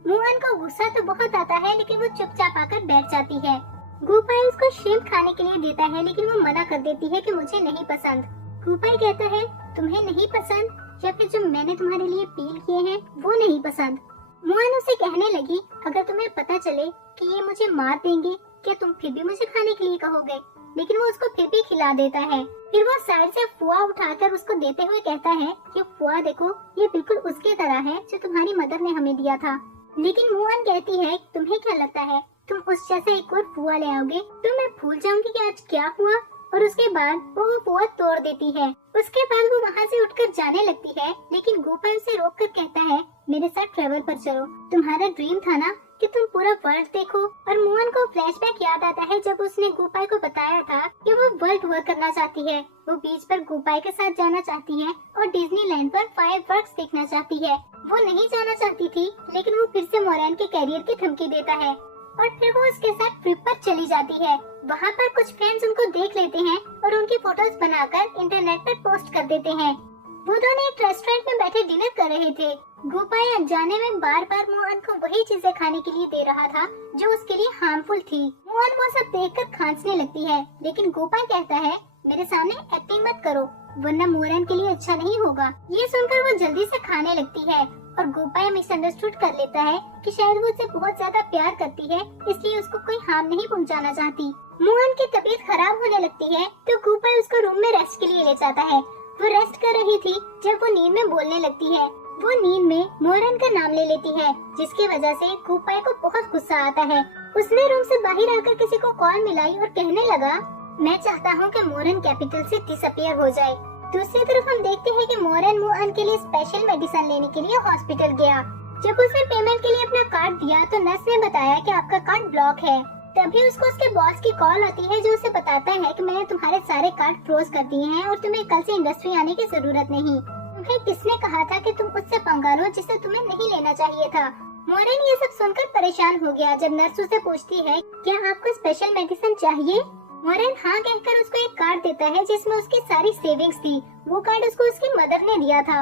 मोहन को गुस्सा तो बहुत आता है, लेकिन वो चुपचाप आकर बैठ जाती है। गोपाई उसको श्रिम्प खाने के लिए देता है, लेकिन वो मना कर देती है कि मुझे नहीं पसंद। गोपाई कहता है, तुम्हें नहीं पसंद या फिर जो मैंने तुम्हारे लिए पील किए हैं वो नहीं पसंद। मोहन उसे कहने लगी, अगर तुम्हें पता चले कि ये मुझे मार देंगे क्या तुम फिर भी मुझे खाने के लिए कहोगे? लेकिन वो उसको फिर भी खिला देता है। फिर वो साइड से फुआ उठाकर उसको देते हुए कहता है कि फुआ देखो, ये बिल्कुल उसके तरह है जो तुम्हारी मदर ने हमें दिया था। लेकिन मोहन कहती है, तुम्हें क्या लगता है तुम उस जैसा एक और फुआ ले आओगे तो मैं भूल जाऊंगी कि आज क्या हुआ? और उसके बाद वो फुआ तोड़ देती है। उसके बाद वो वहाँ से उठकर जाने लगती है, लेकिन गोपाल उसे रोककर कहता है, मेरे साथ ट्रेवल पर चलो, तुम्हारा ड्रीम था ना कि तुम पूरा वर्ल्ड देखो। और मोहन को फ्लैशबैक याद आता है जब उसने गोपाई को बताया था कि वो वर्ल्ड टूर करना चाहती है। वो बीच पर गोपाई के साथ जाना चाहती है और डिज्नीलैंड पर फायरवर्क्स देखना चाहती है। वो नहीं जाना चाहती थी, लेकिन वो फिर से मोरैन के कैरियर की धमकी देता है और फिर वो उसके साथ ट्रिप पर चली जाती है। वहाँ पर कुछ फ्रेंड्स उनको देख लेते हैं और उनकी फोटोज बनाकर इंटरनेट पर पोस्ट कर देते हैं। वो दोनों एक रेस्टोरेंट में बैठे डिनर कर रहे थे। गोपाई अनजाने में बार बार मोहन को वही चीजें खाने के लिए दे रहा था जो उसके लिए हार्मफुल थी। मोहन वो सब देखकर खांसने लगती है, लेकिन गोपाई कहता है मेरे सामने एक्टिंग मत करो वरना मोहन के लिए अच्छा नहीं होगा। ये सुनकर वो जल्दी से खाने लगती है और गोपाई मिसअंडरस्टूड कर लेता है कि शायद वो उसे बहुत ज्यादा प्यार करती है, इसलिए उसको कोई हार्म नहीं पहुंचाना चाहती। मोहन की तबीयत खराब होने लगती है तो गोपाई उसको रूम में रेस्ट के लिए ले जाता है। वो रेस्ट कर रही थी जब वो नींद में बोलने लगती है। वो नींद में मोरन का नाम ले लेती है, जिसकी वजह से गोपाई को बहुत गुस्सा आता है। उसने रूम से बाहर आकर किसी को कॉल मिलाई और कहने लगा मैं चाहता हूँ कि मोरन कैपिटल से डिसअपियर हो जाए। दूसरी तरफ हम देखते हैं कि मोरन मोहन के लिए स्पेशल मेडिसिन लेने के लिए हॉस्पिटल गया। जब उसने पेमेंट के लिए अपना कार्ड दिया तो नर्स ने बताया कि आपका कार्ड ब्लॉक है। तभी उसको उसके बॉस की कॉल आती है जो उसे बताता है कि मैंने तुम्हारे सारे कार्ड फ्रोज कर दिए हैं और तुम्हें कल से इंडस्ट्री आने की जरूरत नहीं। तुम्हें किसने कहा था कि तुम उससे पंगा लो जिसे तुम्हें नहीं लेना चाहिए था। मोरन ये सब सुनकर परेशान हो गया। जब नर्स उसे पूछती है क्या आपको स्पेशल मेडिसिन चाहिए, मोरन हाँ कहकर उसको एक कार्ड देता है जिसमें उसकी सारी सेविंग्स थी। वो कार्ड उसको उसकी मदर ने दिया था।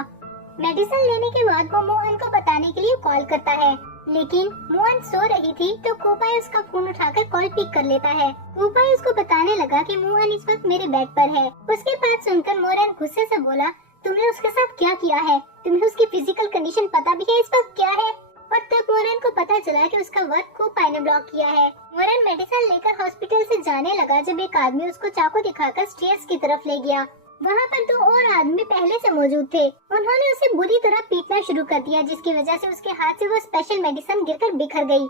मेडिसिन लेने के बाद वो मोहन को बताने के लिए कॉल करता है, लेकिन मोहन सो रही थी तो गोपाई उसका फोन उठाकर कॉल पिक कर लेता है। गोपाई उसको बताने लगा कि मोहन इस वक्त मेरे बेड पर है। उसके बात सुनकर मोहन गुस्से से बोला तुमने उसके साथ क्या किया है, तुम्हें उसकी फिजिकल कंडीशन पता भी है इस वक्त क्या है। और तब मोरन को पता चला कि उसका वर्क गोपाई ने ब्लॉक किया है। मोरन मेडिसिन लेकर हॉस्पिटल से जाने लगा जब एक आदमी उसको चाकू दिखाकर स्टेयर्स की तरफ ले गया। वहाँ पर 2 और आदमी पहले से मौजूद थे। उन्होंने उसे बुरी तरह पीटना शुरू कर दिया, जिसकी वजह से उसके हाथ से वो स्पेशल मेडिसिन गिरकर बिखर गई।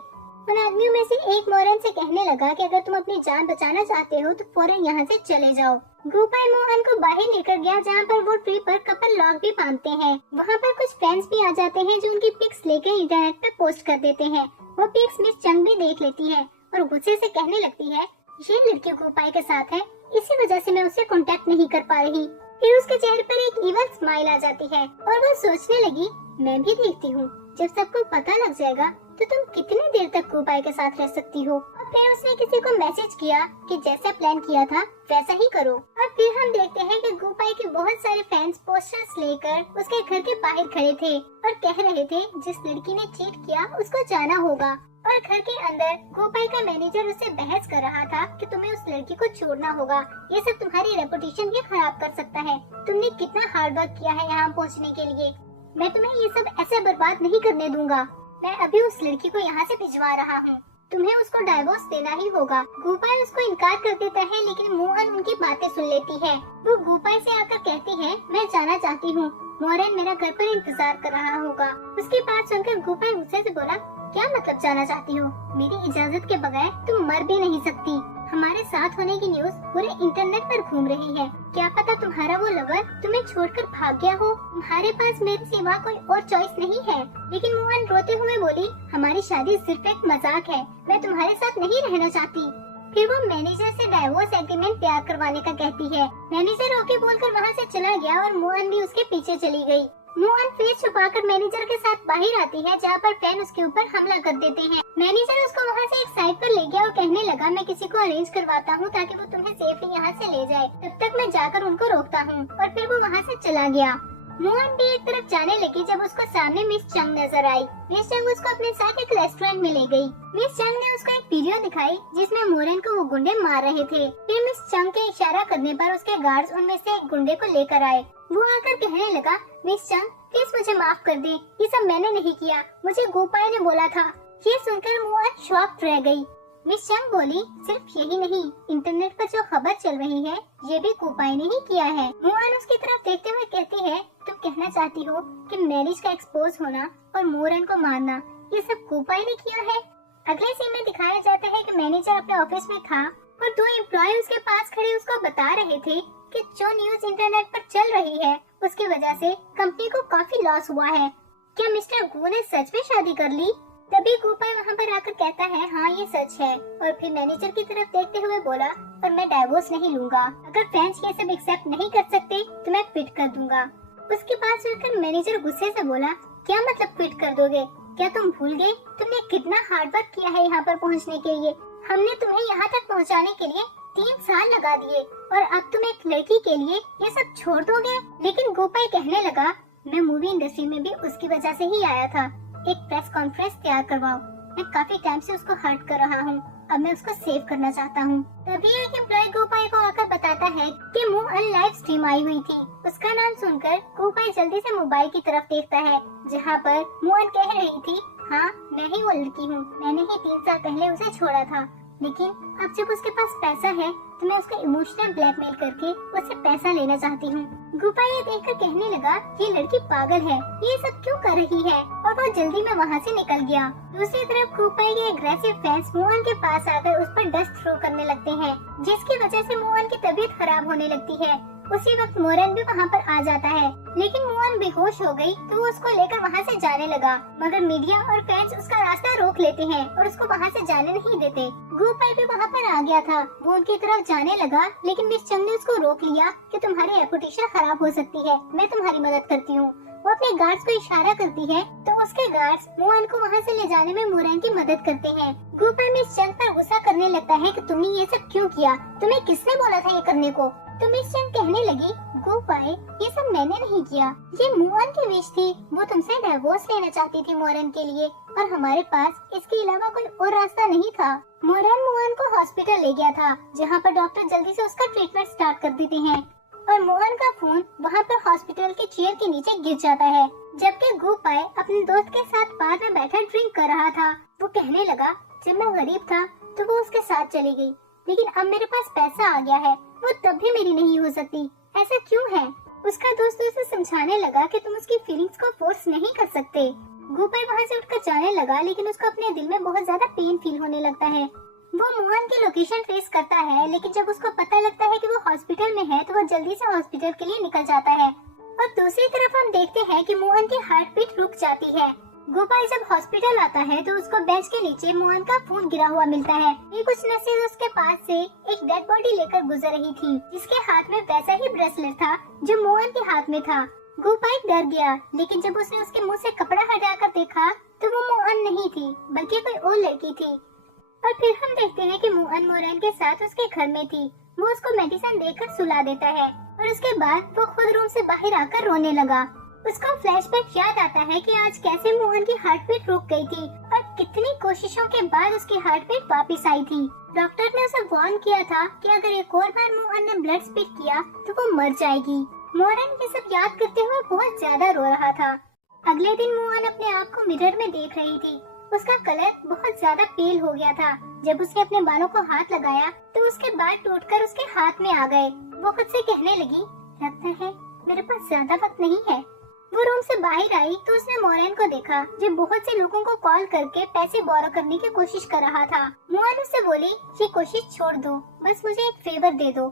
उन आदमियों में से एक मोरन से कहने लगा कि अगर तुम अपनी जान बचाना चाहते हो तो फौरन यहाँ से चले जाओ। गोपाई मोहन को बाहर लेकर गया जहाँ पर वो ट्री पर कपल लॉक भी बांधते हैं। वहाँ पर कुछ फैंस भी आ जाते हैं जो उनकी पिक्स लेकर इंटरनेट पे पोस्ट कर देते हैं। वो पिक्स मिस चंग भी देख लेती है और गुस्से से कहने लगती है ये लड़की गोपाई के साथ है, इसी वजह से मैं उसे कांटेक्ट नहीं कर पा रही। फिर उसके चेहरे पर एक इवल स्माइल आ जाती है और वो सोचने लगी मैं भी देखती हूँ जब सबको पता लग जाएगा तो तुम कितनी देर तक गोपाई के साथ रह सकती हो। और फिर उसने किसी को मैसेज किया कि जैसा प्लान किया था वैसा ही करो। और फिर हम देखते हैं कि गोपाई के बहुत सारे फैंस पोस्टर्स लेकर उसके घर के बाहर खड़े थे और कह रहे थे जिस लड़की ने चीट किया उसको जाना होगा। और घर के अंदर गोपाई का मैनेजर उससे बहस कर रहा था कि तुम्हें उस लड़की को छोड़ना होगा, ये सब तुम्हारी रेपुटेशन भी खराब कर सकता है। तुमने कितना हार्ड वर्क किया है यहाँ पहुँचने के लिए, मैं तुम्हें ये सब ऐसे बर्बाद नहीं करने दूंगा। मैं अभी उस लड़की को यहाँ से भिजवा रहा हूँ, तुम्हें उसको डाइवोर्स देना ही होगा। गोपाई उसको इनकार कर देता है, लेकिन मोहन उनकी बातें सुन लेती है। वो गोपाई से आकर कहती है मैं जाना चाहती हूँ, मोहन मेरा घर पर इंतजार कर रहा होगा। उसकी बात सुनकर गोपाई गुस्से से बोला क्या मतलब जाना चाहती हो, मेरी इजाजत के बगैर तुम मर भी नहीं सकती। हमारे साथ होने की न्यूज पूरे इंटरनेट पर घूम रही है, क्या पता तुम्हारा वो लवर तुम्हें छोड़कर भाग गया हो। तुम्हारे पास मेरे सिवा कोई और चॉइस नहीं है। लेकिन मोहन रोते हुए बोली हमारी शादी सिर्फ एक मजाक है, मैं तुम्हारे साथ नहीं रहना चाहती। फिर वो मैनेजर से डाइवोर्स एग्रीमेंट तैयार करवाने का कहती है। मैनेजर ओके बोलकर वहाँ से चला गया और मोहन भी उसके पीछे चली गई। मोहन फेस छुपाकर मैनेजर के साथ बाहर आती है जहाँ पर फैन उसके ऊपर हमला कर देते हैं। मैनेजर उसको वहाँ से एक साइड पर ले गया और कहने लगा मैं किसी को अरेंज करवाता हूँ ताकि वो तुम्हें सेफली यहाँ से ले जाए, तब तक मैं जाकर उनको रोकता हूँ। और फिर वो वहाँ से चला गया। मोहन भी एक तरफ जाने लगी जब उसको सामने मिस चंग नजर आई। मिस चंग उसको अपने साथ एक रेस्टोरेंट में ले गई। मिस चंग ने उसको एक वीडियो दिखाई जिसमें मोरन को वो गुंडे मार रहे थे। फिर मिस चंग के इशारा करने पर उसके गार्ड्स उनमें से एक गुंडे को लेकर आए। वो आकर कहने लगा मिस चंग प्लीज मुझे माफ कर दे, ये सब मैंने नहीं किया, मुझे गोपाई ने बोला था। ये सुनकर मोहन शॉक्ड रह गई। मिस चंग बोली सिर्फ यही नहीं, इंटरनेट पर जो खबर चल रही है ये भी गोपाई ने ही किया है। मोहन उसकी तरफ देखते हुए कहती है तुम कहना चाहती हो कि मैरिज का एक्सपोज होना और मोरन को मारना ये सब गोपाई ने किया है। अगले सीन में दिखाया जाता है कि मैनेजर अपने ऑफिस में था और 2 एम्प्लॉय उसके पास खड़े उसको बता रहे थे कि जो न्यूज इंटरनेट पर चल रही है उसकी वजह से कंपनी को काफी लॉस हुआ है। क्या मिस्टर गो ने सच में शादी कर ली? तभी गोपाई वहाँ पर आकर कहता है हाँ ये सच है। और फिर मैनेजर की तरफ देखते हुए बोला पर मैं डाइवोर्स नहीं लूंगा, अगर फैंस ये सब एक्सेप्ट नहीं कर सकते तो मैं क्विट कर दूंगा। उसके पास सुनकर मैनेजर गुस्से से बोला क्या मतलब क्विट कर दोगे? क्या तुम भूल गए तुमने कितना हार्ड वर्क किया है यहाँ पर पहुँचने के लिए? हमने तुम्हें यहाँ तक पहुँचाने के लिए 3 साल लगा दिए और अब तुम एक लड़की के लिए ये सब छोड़ दोगे। लेकिन गोपाई कहने लगा, मैं मूवी इंडस्ट्री में भी उसकी वजह से ही आया था। एक प्रेस कॉन्फ्रेंस तैयार करवाओ। मैं काफी टाइम से उसको हर्ट कर रहा हूँ, अब मैं उसको सेव करना चाहता हूँ। तभी एक एम्प्लॉय गोपाई को आकर बताता है कि मून लाइव स्ट्रीम आई हुई थी। उसका नाम सुनकर गोपाई जल्दी से मोबाइल की तरफ देखता है, जहाँ पर मून कह रही थी, हाँ मैं ही वो लड़की हूँ, मैंने ही 3 साल पहले उसे छोड़ा था। लेकिन अब जब उसके पास पैसा है तो मैं उसका इमोशनल ब्लैकमेल करके उससे पैसा लेना चाहती हूँ। गोपाई ये देखकर कहने लगा, ये लड़की पागल है, ये सब क्यों कर रही है, और वो जल्दी में वहाँ से निकल गया। दूसरी तरफ गोपाई के एग्रेसिव फैंस मोहन के पास आकर उस पर डस्ट थ्रो करने लगते हैं, जिसकी वजह से मोहन की तबीयत खराब होने लगती है। उसी वक्त मोरन भी वहाँ पर आ जाता है, लेकिन मोहन बेहोश हो गई तो वो उसको लेकर वहाँ से जाने लगा, मगर मीडिया और फैंस उसका रास्ता रोक लेते हैं और उसको वहाँ से जाने नहीं देते। गोपाई भी वहाँ पर आ गया था, वो उनकी तरफ जाने लगा, लेकिन मिस चंग ने उसको रोक लिया कि तुम्हारी रेपुटेशन खराब हो सकती है, मैं तुम्हारी मदद करती हूँ। वो अपने गार्ड्स को इशारा करती है तो उसके गार्ड्स मोहन को वहाँ से ले जाने में मोरन की मदद करते हैं। गोपाई मिस चंग पर गुस्सा करने लगता है कि तुमने ये सब क्यों किया, तुम्हें किसने बोला था ये करने को। तो मिस चंग कहने लगी, गोपाई ये सब मैंने नहीं किया, ये मोहन की विश थी, वो तुमसे डिवोर्स लेना चाहती थी मोरन के लिए, और हमारे पास इसके अलावा कोई और रास्ता नहीं था। मोहन को हॉस्पिटल ले गया था, जहाँ पर डॉक्टर जल्दी से उसका ट्रीटमेंट स्टार्ट कर देते हैं, और मोहन का फोन वहाँ पर हॉस्पिटल के चेयर के नीचे गिर जाता है। जबकि गोपाई अपने दोस्त के साथ बार में बैठा ड्रिंक कर रहा था। वो कहने लगा, जब मैं गरीब था तो वो उसके साथ चली गई, लेकिन अब मेरे पास पैसा आ गया है, वो तब भी मेरी नहीं हो सकती, ऐसा क्यों है। उसका दोस्त उसे समझाने लगा कि तुम उसकी फीलिंग्स को फोर्स नहीं कर सकते। गोपाई वहाँ से उठकर जाने लगा, लेकिन उसको अपने दिल में बहुत ज्यादा पेन फील होने लगता है। वो मोहन की लोकेशन ट्रेस करता है, लेकिन जब उसको पता लगता है कि वो हॉस्पिटल में है तो वो जल्दी से हॉस्पिटल के लिए निकल जाता है। और दूसरी तरफ हम देखते हैं कि मोहन की हार्ट बीट रुक जाती है। गोपाई जब हॉस्पिटल आता है तो उसको बेंच के नीचे मोहन का खून गिरा हुआ मिलता है। ये कुछ नर्सेज उसके पास से एक डेड बॉडी लेकर गुजर रही थी, जिसके हाथ में वैसा ही ब्रेसलेट था जो मोहन के हाथ में था। गोपाई डर गया, लेकिन जब उसने उसके मुंह से कपड़ा हटाकर देखा तो वो मोहन नहीं थी, बल्कि कोई और लड़की थी। और फिर हम देखते हैं कि मोहन मोरन के साथ उसके घर में थी। वो उसको मेडिसिन देकर सुला देता है और उसके बाद वो खुद रूम से बाहर आकर रोने लगा। उसको फ्लैशबैक याद आता है कि आज कैसे मोहन की हार्ट बीट रुक गई थी और कितनी कोशिशों के बाद उसकी हार्ट बीट वापस आई थी। डॉक्टर ने उसे वार्न किया था कि अगर एक और बार मोहन ने ब्लड स्पिट किया तो वो मर जाएगी। मोहन ये सब याद करते हुए बहुत ज्यादा रो रहा था। अगले दिन मोहन अपने आप को मिरर में देख रही थी। उसका कलर बहुत ज्यादा पेल हो गया था। जब उसने अपने बालों को हाथ लगाया तो उसके बाल टूटकर उसके हाथ में आ गए। वो खुद से कहने लगी, लगता है मेरे पास ज्यादा वक्त नहीं है। वो रूम से बाहर आई तो उसने मोहन को देखा, जो बहुत से लोगों को कॉल करके पैसे बोरो करने की कोशिश कर रहा था। मोहन उससे बोली, ये कोशिश छोड़ दो, बस मुझे एक फेवर दे दो।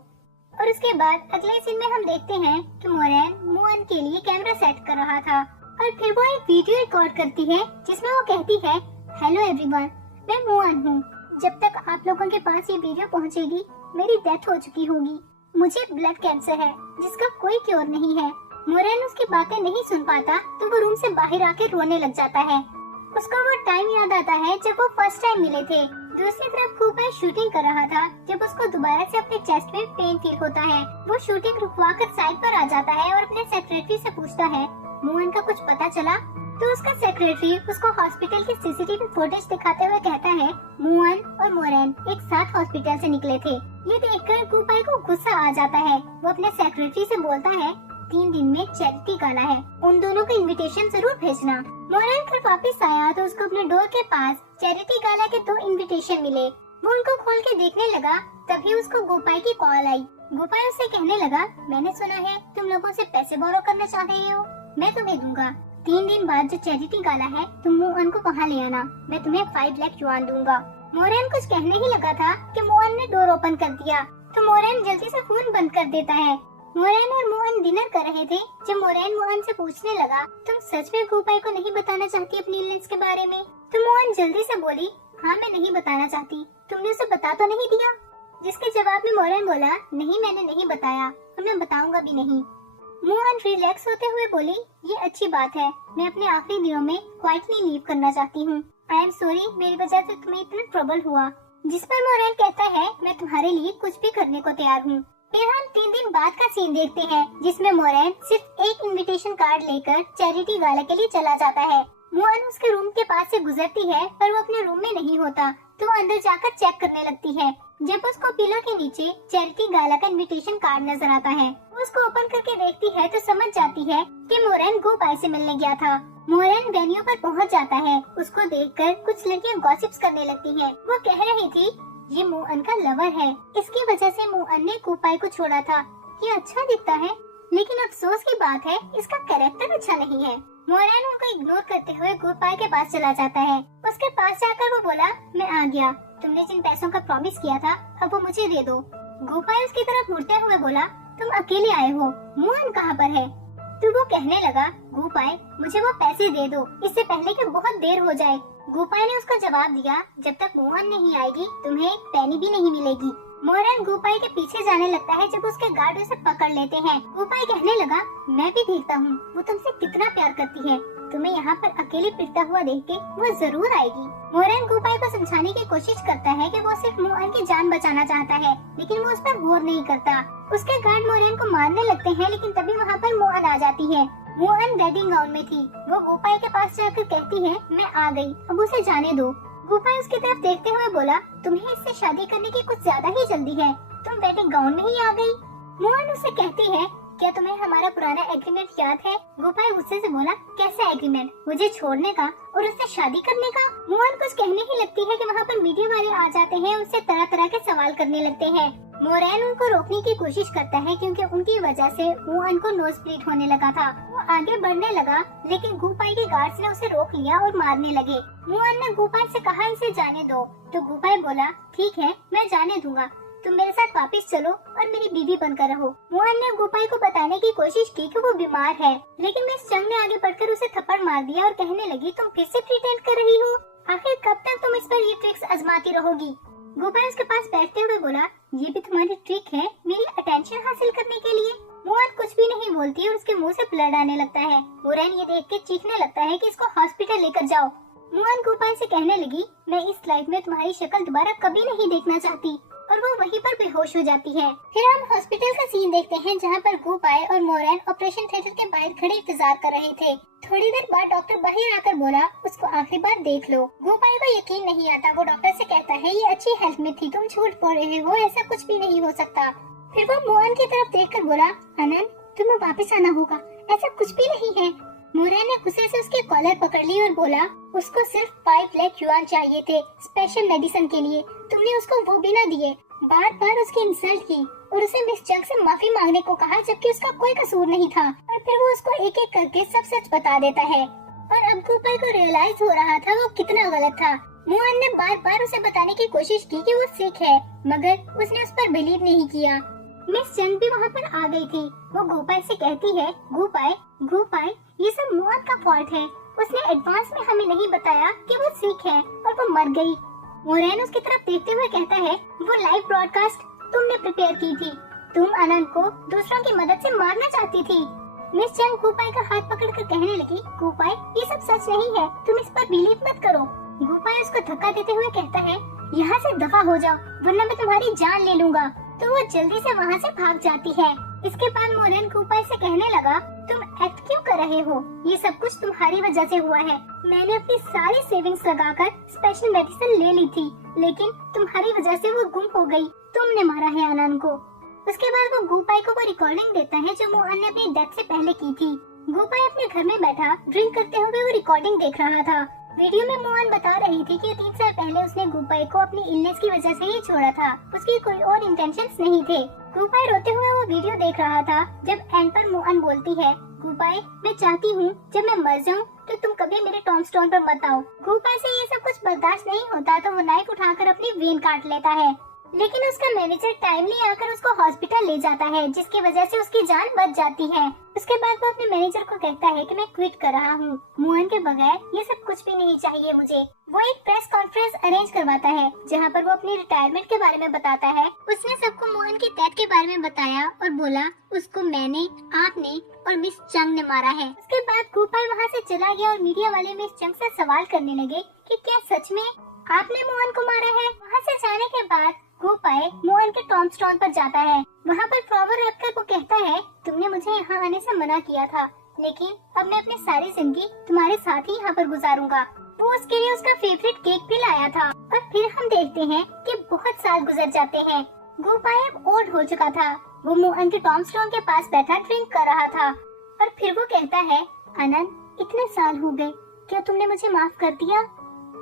और उसके बाद अगले सीन में हम देखते हैं कि मोहन के लिए कैमरा सेट कर रहा था और फिर वो एक वीडियो रिकॉर्ड करती है जिसमें वो कहती है, हेलो एवरीवन, मैं मोहन हूँ। जब तक आप लोगों के पास ये वीडियो पहुँचेगी मेरी डेथ हो चुकी होगी। मुझे ब्लड कैंसर है जिसका कोई क्योर नहीं है। मोरन उसकी बातें नहीं सुन पाता तो वो रूम से बाहर आके रोने लग जाता है। उसको वो टाइम याद आता है जब वो फर्स्ट टाइम मिले थे। दूसरी तरफ गोपाई शूटिंग कर रहा था जब उसको दोबारा से अपने चेस्ट में पेन फील होता है। वो शूटिंग रुकवाकर साइड पर आ जाता है और अपने सेक्रेटरी से पूछता है, मोहन का कुछ पता चला? तो उसका सेक्रेटरी उसको हॉस्पिटल की सीसीटीवी फुटेज दिखाते हुए कहता है, मोहन और मोरन एक साथ हॉस्पिटल से निकले थे। ये देखकर गोपाई को गुस्सा आ जाता है। वो अपने सेक्रेटरी से बोलता है, 3 दिन में चैरिटी गाला है, उन दोनों को इनविटेशन जरूर भेजना। मोरन घर वापस आया तो उसको अपने डोर के पास चैरिटी गाला के 2 इनविटेशन मिले। वो उनको खोल के देखने लगा, तभी उसको गोपाई की कॉल आई। गोपाई उससे कहने लगा, मैंने सुना है तुम लोगों से पैसे बोरो करना चाह रहे हो, मैं तुम्हें दूंगा। 3 दिन बाद जो चैरिटी गाला है तुम मोहन को वहाँ ले आना, मैं तुम्हें 5 लाख युआन दूंगा। मोरन कुछ कहने ही लगा था कि मोहन ने डोर ओपन कर दिया तो मोरन जल्दी से फोन बंद कर देता है। मोरन और मोहन डिनर कर रहे थे जब मोहन से पूछने लगा, तुम सच में गोपाई को नहीं बताना चाहती अपनी इलनेस के बारे में? तो मोहन जल्दी से बोली, हाँ मैं नहीं बताना चाहती, तुमने उसे बता तो नहीं दिया? जिसके जवाब में मोरन बोला, नहीं मैंने नहीं बताया और मैं बताऊंगा भी नहीं। मोहन रिलैक्स होते हुए बोली, ये अच्छी बात है, मैं अपने आखिरी दिनों में क्वाइटली लीव करना चाहती हूँ। आई एम सॉरी मेरी वजह से तुम्हें इतना ट्रबल हुआ। जिस पर मोरेन कहता है मैं तुम्हारे लिए कुछ भी करने को तैयार हूँ। फिर हम 3 दिन बाद का सीन देखते हैं जिसमें मोरेन सिर्फ एक इनविटेशन कार्ड लेकर चैरिटी गाला के लिए चला जाता है। मुआन उसके रूम के पास से गुजरती है पर वो अपने रूम में नहीं होता तो वो अंदर जाकर चेक करने लगती है। जब उसको पिलो के नीचे चैरिटी गाला का इनविटेशन कार्ड नजर आता है, वो उसको ओपन करके देखती है तो समझ जाती है कि मोरेन गोपाई से मिलने गया था। मोरेन वेन्यू पर पहुंच जाता है। उसको देखकर कुछ लड़कियां गॉसिप्स करने लगती हैं। वो कह रही थी ये मुआन का लवर है, इसकी वजह से मुआन ने गोपाई को छोड़ा था। ये अच्छा दिखता है लेकिन अफसोस की बात है इसका कैरेक्टर अच्छा नहीं है। मोरेन उनको इग्नोर करते हुए गोपाई के पास चला जाता है। उसके पास जाकर वो बोला मैं आ गया, तुमने जिन पैसों का प्रॉमिस किया था अब वो मुझे दे दो। गोपाई उसकी तरफ मुड़ते हुए बोला तुम अकेले आए हो, मुआन कहाँ पर है? तो वो कहने लगा गोपाई मुझे वो पैसे दे दो इससे पहले कि बहुत देर हो जाए। गोपाई ने उसको जवाब दिया जब तक मुआन नहीं आएगी तुम्हें एक पैनी भी नहीं मिलेगी। मोरेन गोपाई के पीछे जाने लगता है जब उसके गार्ड उसे पकड़ लेते हैं। गोपाई कहने लगा मैं भी देखता हूँ वो तुमसे कितना प्यार करती है, तुम्हें यहाँ पर अकेले पिटता हुआ देख के वो जरूर आएगी। मोरेन गोपाई को समझाने की कोशिश करता है कि वो सिर्फ मुआन की जान बचाना चाहता है लेकिन वो उस पर गौर नहीं करता। उसके गार्ड मोरेन को मारने लगते हैं लेकिन तभी वहाँ पर मुआन आ जाती है। मुआन वेडिंग गाउन में थी। वो गोपाई के पास जाकर कहती है मैं आ गई, अब उसे जाने दो। गोपाई उसकी तरफ देखते हुए बोला तुम्हें इससे शादी करने की कुछ ज्यादा ही जल्दी है, तुम वेडिंग गाउन में ही आ गई। मुआन उससे कहती है क्या तुम्हें हमारा पुराना एग्रीमेंट याद है? गोपाई गुस्से से बोला कैसा एग्रीमेंट, मुझे छोड़ने का और उससे शादी करने का? मुआन कुछ कहने ही लगती है कि वहाँ पर मीडिया वाले आ जाते हैं, उनसे तरह तरह के सवाल करने लगते हैं। मोरेन उनको रोकने की कोशिश करता है क्योंकि उनकी वजह से मुआन को नोज ब्लीड होने लगा था। वो आगे बढ़ने लगा लेकिन गोपाई के गार्ड्स ने उसे रोक लिया और मारने लगे। मुआन ने गोपाई से कहा इसे जाने दो तो गोपाई बोला ठीक है मैं जाने दूंगा, तुम मेरे साथ वापस चलो और मेरी बीवी बनकर रहो। मुआन ने गोपाई को बताने की कोशिश की कि वो बीमार है लेकिन मिस चंग ने आगे बढ़कर उसे थप्पड़ मार दिया और कहने लगी तुम फिर से प्रिटेंड कर रही हो, आखिर कब तक तुम इस पर ये ट्रिक्स आजमाती रहोगी? गोपाई उसके पास बैठते हुए बोला ये भी तुम्हारी ट्रिक है मेरी अटेंशन हासिल करने के लिए? मुआन कुछ भी नहीं बोलती और उसके मुंह से ब्लड आने लगता है। मोरेन ये देख के चीखने लगता है कि इसको हॉस्पिटल लेकर जाओ। मुआन गोपाई से कहने लगी मैं इस लाइफ में तुम्हारी शक्ल दोबारा कभी नहीं देखना चाहती और वो वहीं पर बेहोश हो जाती है। फिर हम हॉस्पिटल का सीन देखते हैं जहाँ पर गोपाई और मोरेन ऑपरेशन थिएटर के बाहर खड़े इंतजार कर रहे थे। थोड़ी देर बाद डॉक्टर बाहर आकर बोला उसको आखिरी बार देख लो। गोपाई को यकीन नहीं आता। वो डॉक्टर से कहता है ये अच्छी हेल्थ में थी, तुम झूठ बोल रहे हो, ऐसा कुछ भी नहीं हो सकता। फिर वो मोरेन की तरफ देखकर बोला आनंद तुम्हें वापस आना होगा, ऐसा कुछ भी नहीं है। मोरेन ने गुस्से से उसके कॉलर पकड़ ली और बोला उसको सिर्फ 5 लाख युआन चाहिए थे स्पेशल मेडिसिन के लिए, तुमने उसको वो भी न दिए। बार बार उसकी इंसल्ट की और उसे मिस चंग से माफी मांगने को कहा जबकि उसका कोई कसूर नहीं था और फिर वो उसको एक एक करके सब सच बता देता है। और अब गोपाई को रियलाइज हो रहा था वो कितना गलत था। मुआन ने बार बार उसे बताने की कोशिश की कि वो सिख है मगर उसने उस पर बिलीव नहीं किया। मिस चंग भी वहाँ पर आ गई थी। वो गोपाई से कहती है गोपाई ये सब मुआन का फॉल्ट है, उसने एडवांस में हमें नहीं बताया कि वो सिख है और वो मर गई। मोरेन उसकी तरफ देखते हुए कहता है वो लाइव ब्रॉडकास्ट तुमने प्रिपेयर की थी, तुम आनंद को दूसरों की मदद से मारना चाहती थी। मिस चंग गोपाई का हाथ पकड़कर कहने लगी गोपाई ये सब सच नहीं है, तुम इस पर बिलीव मत करो। गोपाई उसको धक्का देते हुए कहता है यहाँ से दफा हो जाओ वरना मैं तुम्हारी जान ले लूंगा। तो वो जल्दी से वहाँ से भाग जाती है। इसके बाद मोरेन गोपाई से कहने लगा तुम एक्ट क्यों कर रहे हो, ये सब कुछ तुम्हारी वजह से हुआ है। मैंने अपनी सारी सेविंग्स लगाकर स्पेशल मेडिसिन ले ली थी लेकिन तुम्हारी वजह से वो गुम हो गई, तुमने मारा है आनंद को। उसके बाद वो गोपाई को वो रिकॉर्डिंग देता है जो मोहन ने अपनी डेथ से पहले की थी। गोपाई अपने घर में बैठा ड्रिंक करते हुए वो रिकॉर्डिंग देख रहा था। वीडियो में मोहन बता रही थी कि 3 साल पहले उसने गोपाई को अपनी इलनेस की वजह से ही छोड़ा था, उसकी कोई और इंटेंशंस नहीं थे। गोपाई रोते हुए वो वीडियो देख रहा था जब एंड पर मोहन बोलती है गोपाई मैं चाहती हूँ जब मैं मर जाऊँ तो तुम कभी मेरे टॉम्बस्टोन पर मत आओ। गोपाई से ये सब कुछ बर्दाश्त नहीं होता तो वो नाइफ उठाकर अपनी वेन काट लेता है लेकिन उसका मैनेजर टाइमली आकर उसको हॉस्पिटल ले जाता है जिसकी वजह से उसकी जान बच जाती है। उसके बाद वो अपने मैनेजर को कहता है कि मैं क्विट कर रहा हूँ, मोहन के बगैर ये सब कुछ भी नहीं चाहिए मुझे। वो एक प्रेस कॉन्फ्रेंस अरेंज करवाता है जहाँ पर वो अपनी रिटायरमेंट के बारे में बताता है। उसने सबको मोहन की डेथ के बारे में बताया और बोला उसको मैंने, आपने और मिस चंग ने मारा है। उसके बाद गोपाई वहाँ से चला गया और मीडिया वाले मिस चंग से सवाल करने लगे कि क्या सच में आपने मोहन को मारा है। वहाँ से जाने के बाद गोपाई मोहन के टॉम्बस्टोन पर जाता है। वहाँ पर फ्लावर रखकर वो कहता है, तुमने मुझे यहाँ आने से मना किया था, लेकिन अब मैं अपनी सारी जिंदगी तुम्हारे साथ ही यहाँ पर गुजारूंगा। वो उसके लिए उसका फेवरेट केक भी लाया था। और फिर हम देखते हैं कि बहुत साल गुजर जाते हैं। गोपाई अब ओल्ड हो चुका था। वो मोहन के टॉम्बस्टोन के पास बैठा ड्रिंक कर रहा था और फिर वो कहता है, आनंद, इतने साल हो गए, क्या तुमने मुझे माफ कर दिया?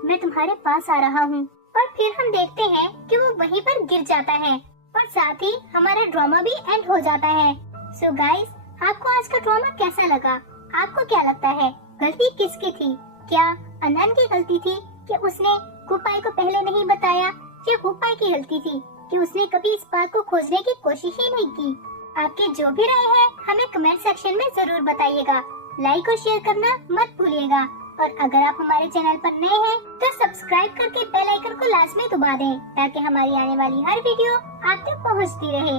मैं तुम्हारे पास आ रहा हूँ। और फिर हम देखते हैं कि वो वहीं पर गिर जाता है और साथ ही हमारा ड्रामा भी एंड हो जाता है। सो गाइस, आपको आज का ड्रामा कैसा लगा? आपको क्या लगता है, गलती किसकी थी? क्या आनंद की गलती थी कि उसने गोपाई को पहले नहीं बताया, या गोपाई की गलती थी कि उसने कभी इस बात को खोजने की कोशिश ही नहीं की? आपकी जो भी राय है हमें कमेंट सेक्शन में जरूर बताइएगा। लाइक और शेयर करना मत भूलिएगा। और अगर आप हमारे चैनल पर नए हैं तो सब्सक्राइब करके बेल आइकन को लाजमी दबा दें, ताकि हमारी आने वाली हर वीडियो आप तक पहुंचती रहे।